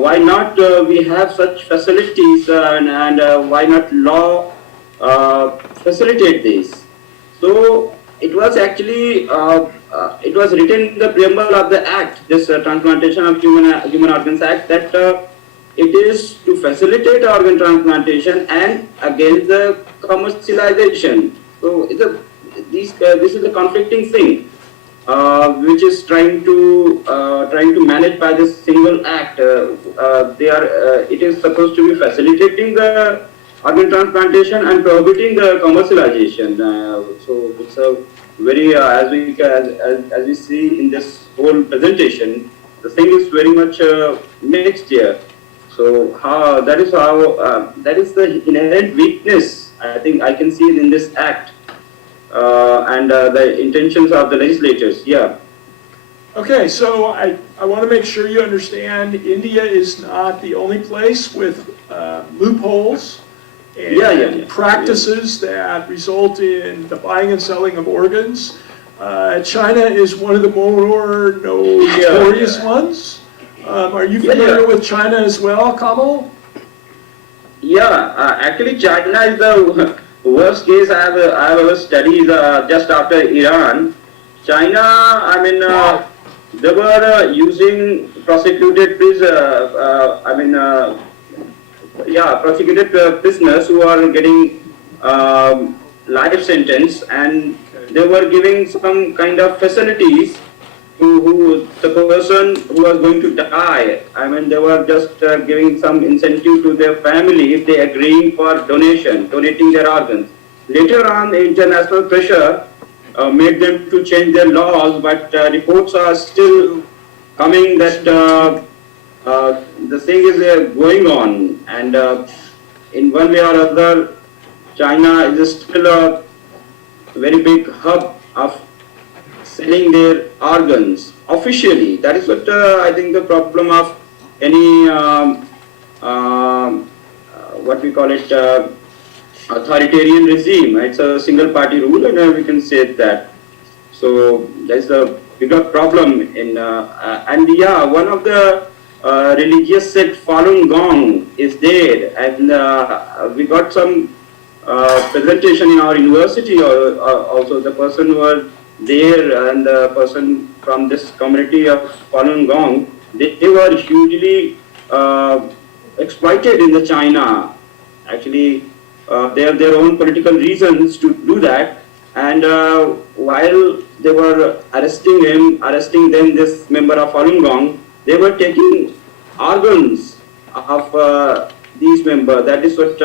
why not we have such facilities, and why not law facilitate this. So it was actually it was written in the preamble of the act, this Transplantation of Human Organs Act, that it is to facilitate organ transplantation and against the commercialization. So this is a conflicting thing, which is trying to manage by this single act. It is supposed to be facilitating the organ transplantation and prohibiting the commercialization. So it's a very as we see in this whole presentation, the thing is very much mixed here. So that is the inherent weakness I think I can see in this act, and the intentions of the legislators. Yeah. Okay, so I want to make sure you understand India is not the only place with loopholes and practices that result in the buying and selling of organs. China is one of the more notorious ones. Are you familiar with China as well, Kamal? Yeah, actually China is the worst case I have ever studied just after Iran. China, I mean, they were using prosecuted prisoners who are getting life sentence, and they were giving some kind of facilities to the person who was going to die. I mean, they were just giving some incentive to their family if they agreeing for donating their organs. Later on, the international pressure made them to change their laws, but reports are still coming that the thing is going on, and in one way or other, China is still a very big hub of selling their organs officially. That is what I think the problem of any what we call it authoritarian regime. It's a single party rule, and we can say that. So that's the bigger problem in and yeah, one of the religious sect Falun Gong is there, and we got some presentation in our university, or also the person who was there and the person from this community of Falun Gong, they were hugely exploited in the China. Actually, they have their own political reasons to do that, and while they were arresting them, this member of Falun Gong, they were taking organs of these members. That is what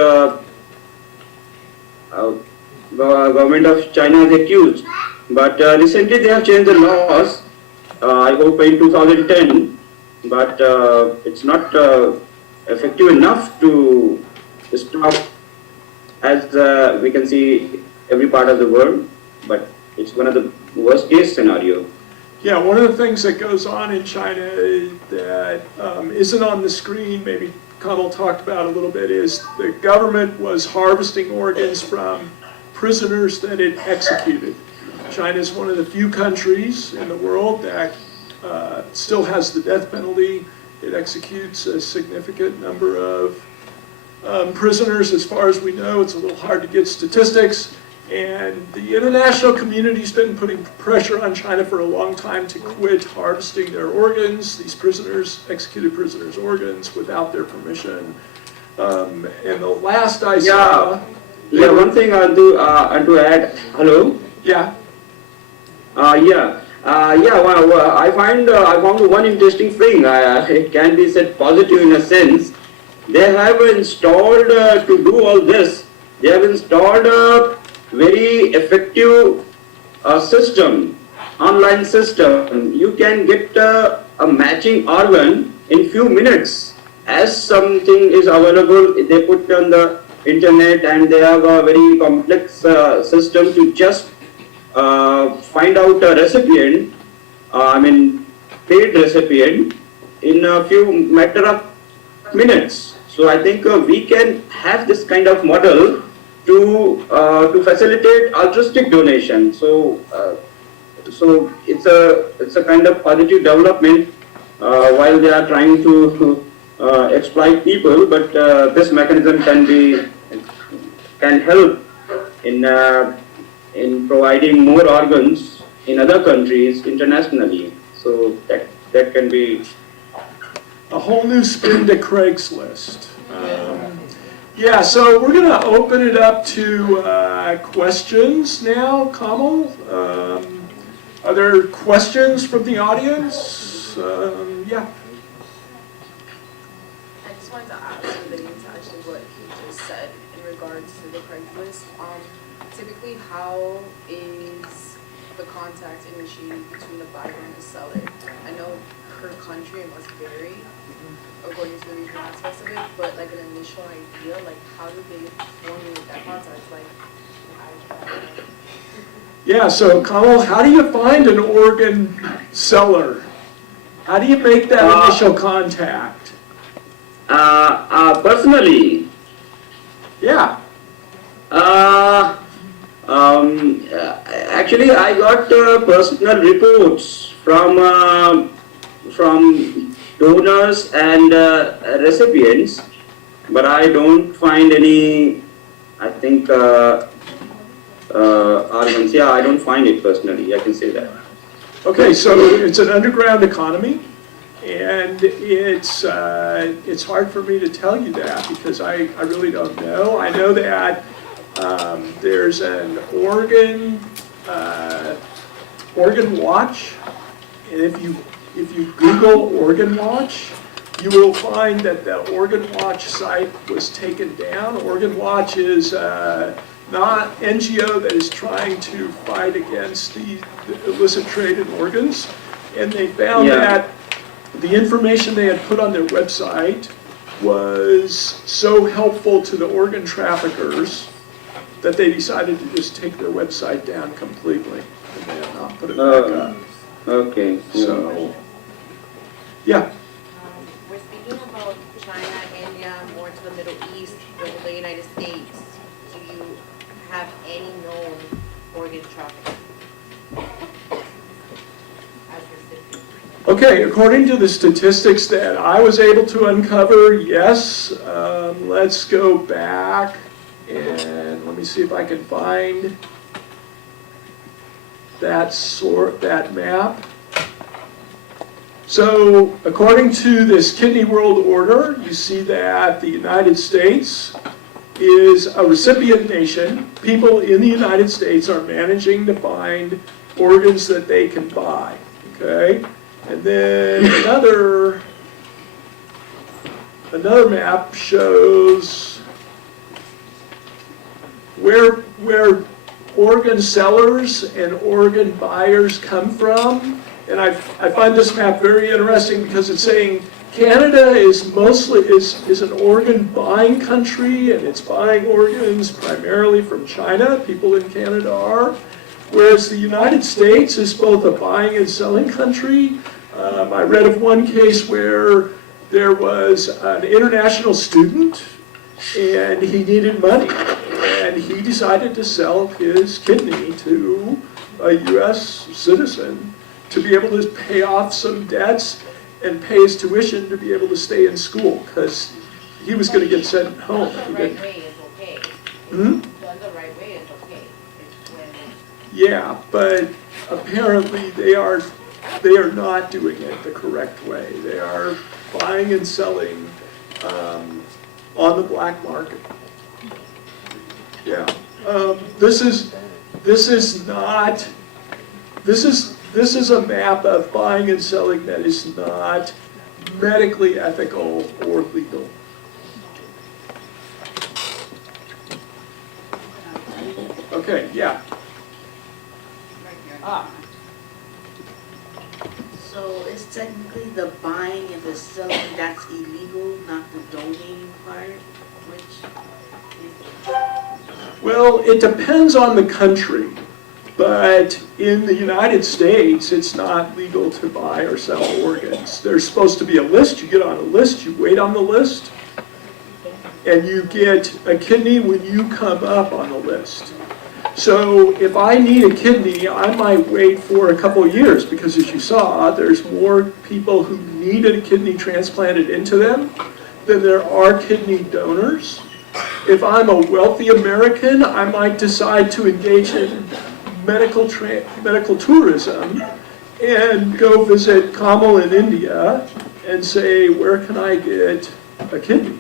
government of China is accused. But recently they have changed the laws, I hope in 2010, but it's not effective enough to stop, as we can see every part of the world, but it's one of the worst case scenario. Yeah, one of the things that goes on in China that isn't on the screen, maybe Kamal talked about a little bit, is the government was harvesting organs from prisoners that it executed. China is one of the few countries in the world that still has the death penalty. It executes a significant number of prisoners. As far as we know, it's a little hard to get statistics. And the international community's been putting pressure on China for a long time to quit harvesting their organs, these prisoners, executed prisoners' organs, without their permission. And the last I saw... Yeah, one thing I want to add. Hello? Yeah. I found one interesting thing. It can be said positive in a sense. They have installed to do all this. They have installed a very effective system, online system. You can get a matching organ in few minutes. As something is available, they put on the internet, and they have a very complex system to just find out a recipient, paid recipient, in a few matter of minutes. So I think we can have this kind of model to facilitate altruistic donation. So it's a kind of positive development while they are trying to exploit people, but this mechanism can help in providing more organs in other countries internationally. So that can be a whole new spin to Craigslist. Yeah, so we're going to open it up to questions now. Kamal, are there questions from the audience? Yeah. I just wanted to ask, relating to actually what he just said in regards to the Craigslist. Typically, how is the contact initiated between the buyer and the seller? I know per country it must vary according to the regional aspects of it, but like an initial idea, like how do they formulate that contact? Yeah, so Kamal, how do you find an organ seller? How do you make that initial contact? Personally, yeah. Actually, I got personal reports from donors and recipients, but I don't find any, I think, organs. Yeah, I don't find it personally, I can say that. Okay, so it's an underground economy, and it's hard for me to tell you that because I really don't know. I know that there's an organ watch, and if you Google Organ Watch, you will find that the Organ Watch site was taken down. Organ Watch is not NGO that is trying to fight against the illicit trade in organs. And they found Yeah. that the information they had put on their website was so helpful to the organ traffickers that they decided to just take their website down completely and they have not put it back up. Okay. So, yeah. We're speaking about China, India, more to the Middle East, than the United States. Do you have any known organ trafficking? As recipients? Okay, according to the statistics that I was able to uncover, yes. Let's go back and let me see if I can find that map. So, according to this Kidney World Order, you see that the United States is a recipient nation. People in the United States are managing to find organs that they can buy, okay? And then another map shows where organ sellers and organ buyers come from. And I find this map very interesting because it's saying Canada is an organ buying country, and it's buying organs primarily from China. People in Canada are. Whereas the United States is both a buying and selling country. I read of one case where there was an international student and he needed money, and he decided to sell his kidney to a U.S. citizen to be able to pay off some debts and pay his tuition to be able to stay in school, because he was going to get sent home. Done the right way is okay. Hmm? Done the right way is okay. It's when Yeah, but apparently they are not doing it the correct way. They are buying and selling on the black market. Yeah, this is a map of buying and selling that is not medically ethical or legal. Okay, yeah. So it's technically the buying and the selling that's illegal, not the donating part, which is... Well, it depends on the country, but in the United States, it's not legal to buy or sell organs. There's supposed to be a list. You get on a list, you wait on the list, and you get a kidney when you come up on the list. So if I need a kidney, I might wait for a couple of years, because as you saw, there's more people who need a kidney transplanted into them than there are kidney donors. If I'm a wealthy American, I might decide to engage in medical tourism and go visit Kamal in India and say, where can I get a kidney?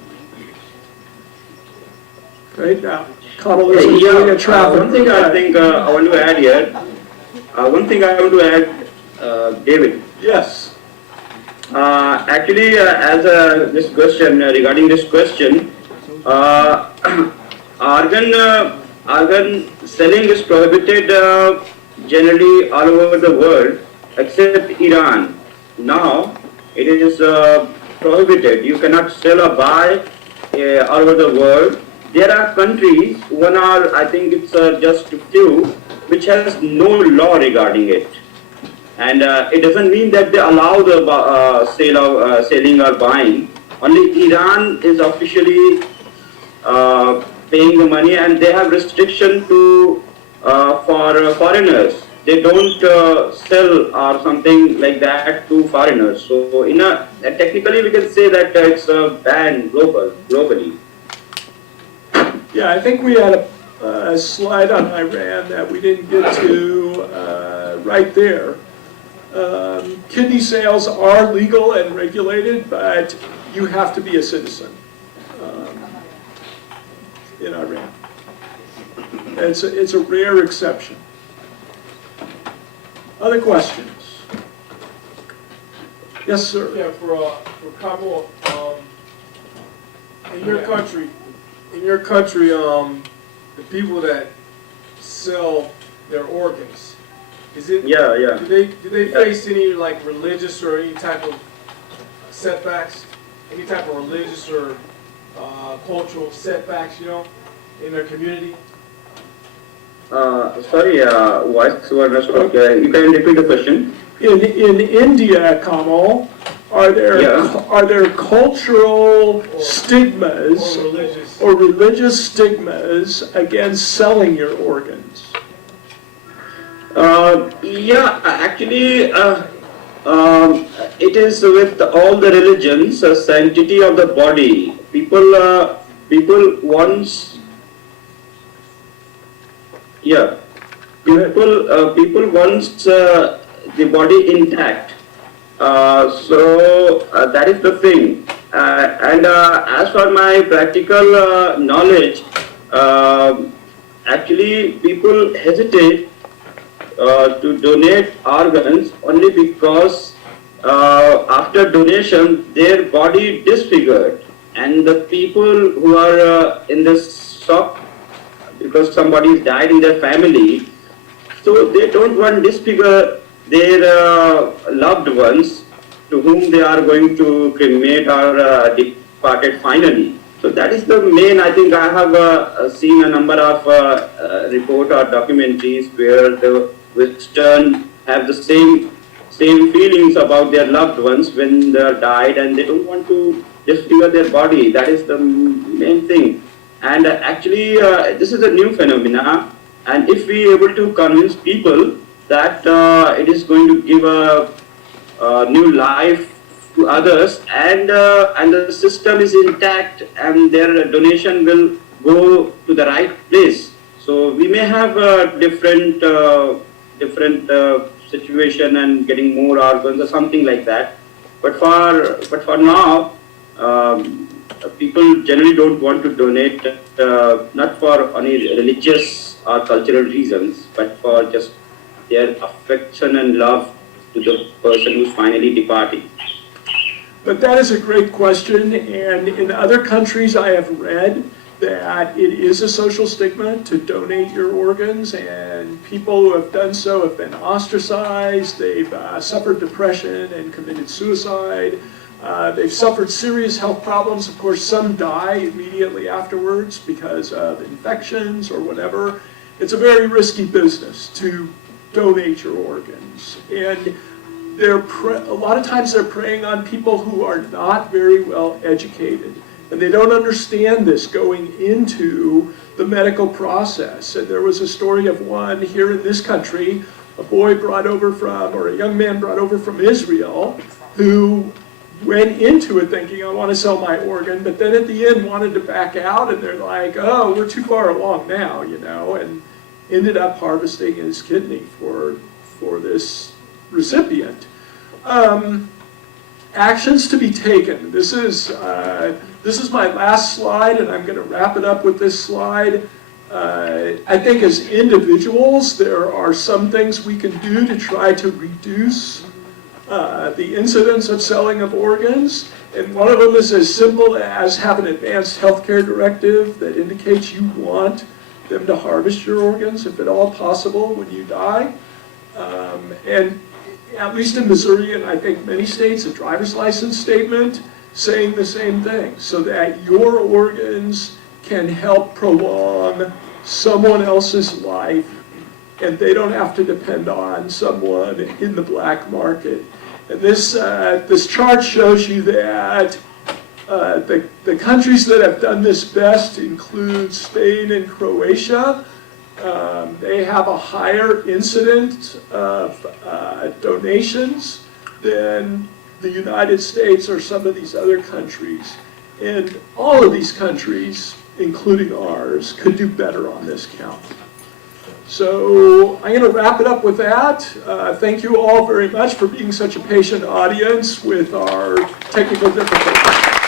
Right now, Kamal is doing a traffic. One thing I think I want to add here, David. Yes. Actually, this question, regarding this question, organ selling is prohibited generally all over the world except Iran. Now it is prohibited. You cannot sell or buy all over the world. There are countries, I think it's just few, which has no law regarding it. And it doesn't mean that they allow the selling or buying. Only Iran is officially paying the money, and they have restriction to for foreigners. They don't sell or something like that to foreigners. So technically we can say that it's banned globally. Yeah, I think we had a slide on Iran that we didn't get to right there. Kidney sales are legal and regulated, but you have to be a citizen in Iran. It's a rare exception. Other questions? Yes, sir. Yeah, for Kabul, in your country, the people that sell their organs, is it? Yeah, yeah. Do they face any like religious or any type of setbacks, any type of religious or cultural setbacks, you know, in their community? Sorry, voice was not okay. You can repeat the question. In India, Kamal, are there Yeah. cultural stigmas Or religious? or religious stigmas against selling your organs? Yeah, actually, it is with all the religions, sanctity of the body. People once, yeah, people wants the body intact. So that is the thing. And as for my practical knowledge, actually people hesitate to donate organs only because after donation their body disfigured, and the people who are in this shock because somebody died in their family, so they don't want disfigure their loved ones to whom they are going to cremate or departed finally. So that is the main, I think I have seen a number of report or documentaries where the Western have the same feelings about their loved ones when they are died, and they don't want to disfigure their body. That is the main thing. And actually this is a new phenomena, and if we able to convince people that it is going to give a new life to others, and the system is intact and their donation will go to the right place. So we may have a different situation and getting more organs or something like that. But for now, people generally don't want to donate, not for any religious or cultural reasons, but for just their affection and love to the person who's finally departing. But that is a great question, and in other countries I have read that it is a social stigma to donate your organs, and people who have done so have been ostracized, they've suffered depression and committed suicide, they've suffered serious health problems. Of course, some die immediately afterwards because of infections or whatever. It's a very risky business to donate your organs, and a lot of times they're preying on people who are not very well educated, and they don't understand this going into the medical process. And there was a story of one here in this country, a boy brought over from, or a young man brought over from Israel, who went into it thinking, I want to sell my organ, but then at the end wanted to back out, and they're like, oh, we're too far along now, you know, and ended up harvesting his kidney for this recipient. Actions to be taken. This is my last slide, and I'm going to wrap it up with this slide. I think as individuals, there are some things we can do to try to reduce the incidence of selling of organs. And one of them is as simple as have an advanced healthcare directive that indicates you want them to harvest your organs, if at all possible, when you die. And at least in Missouri, and I think many states, a driver's license statement saying the same thing, so that your organs can help prolong someone else's life, and they don't have to depend on someone in the black market. And this chart shows you that the countries that have done this best include Spain and Croatia. They have a higher incidence of donations than the United States or some of these other countries. And all of these countries, including ours, could do better on this count. So I'm going to wrap it up with that. Thank you all very much for being such a patient audience with our technical difficulties.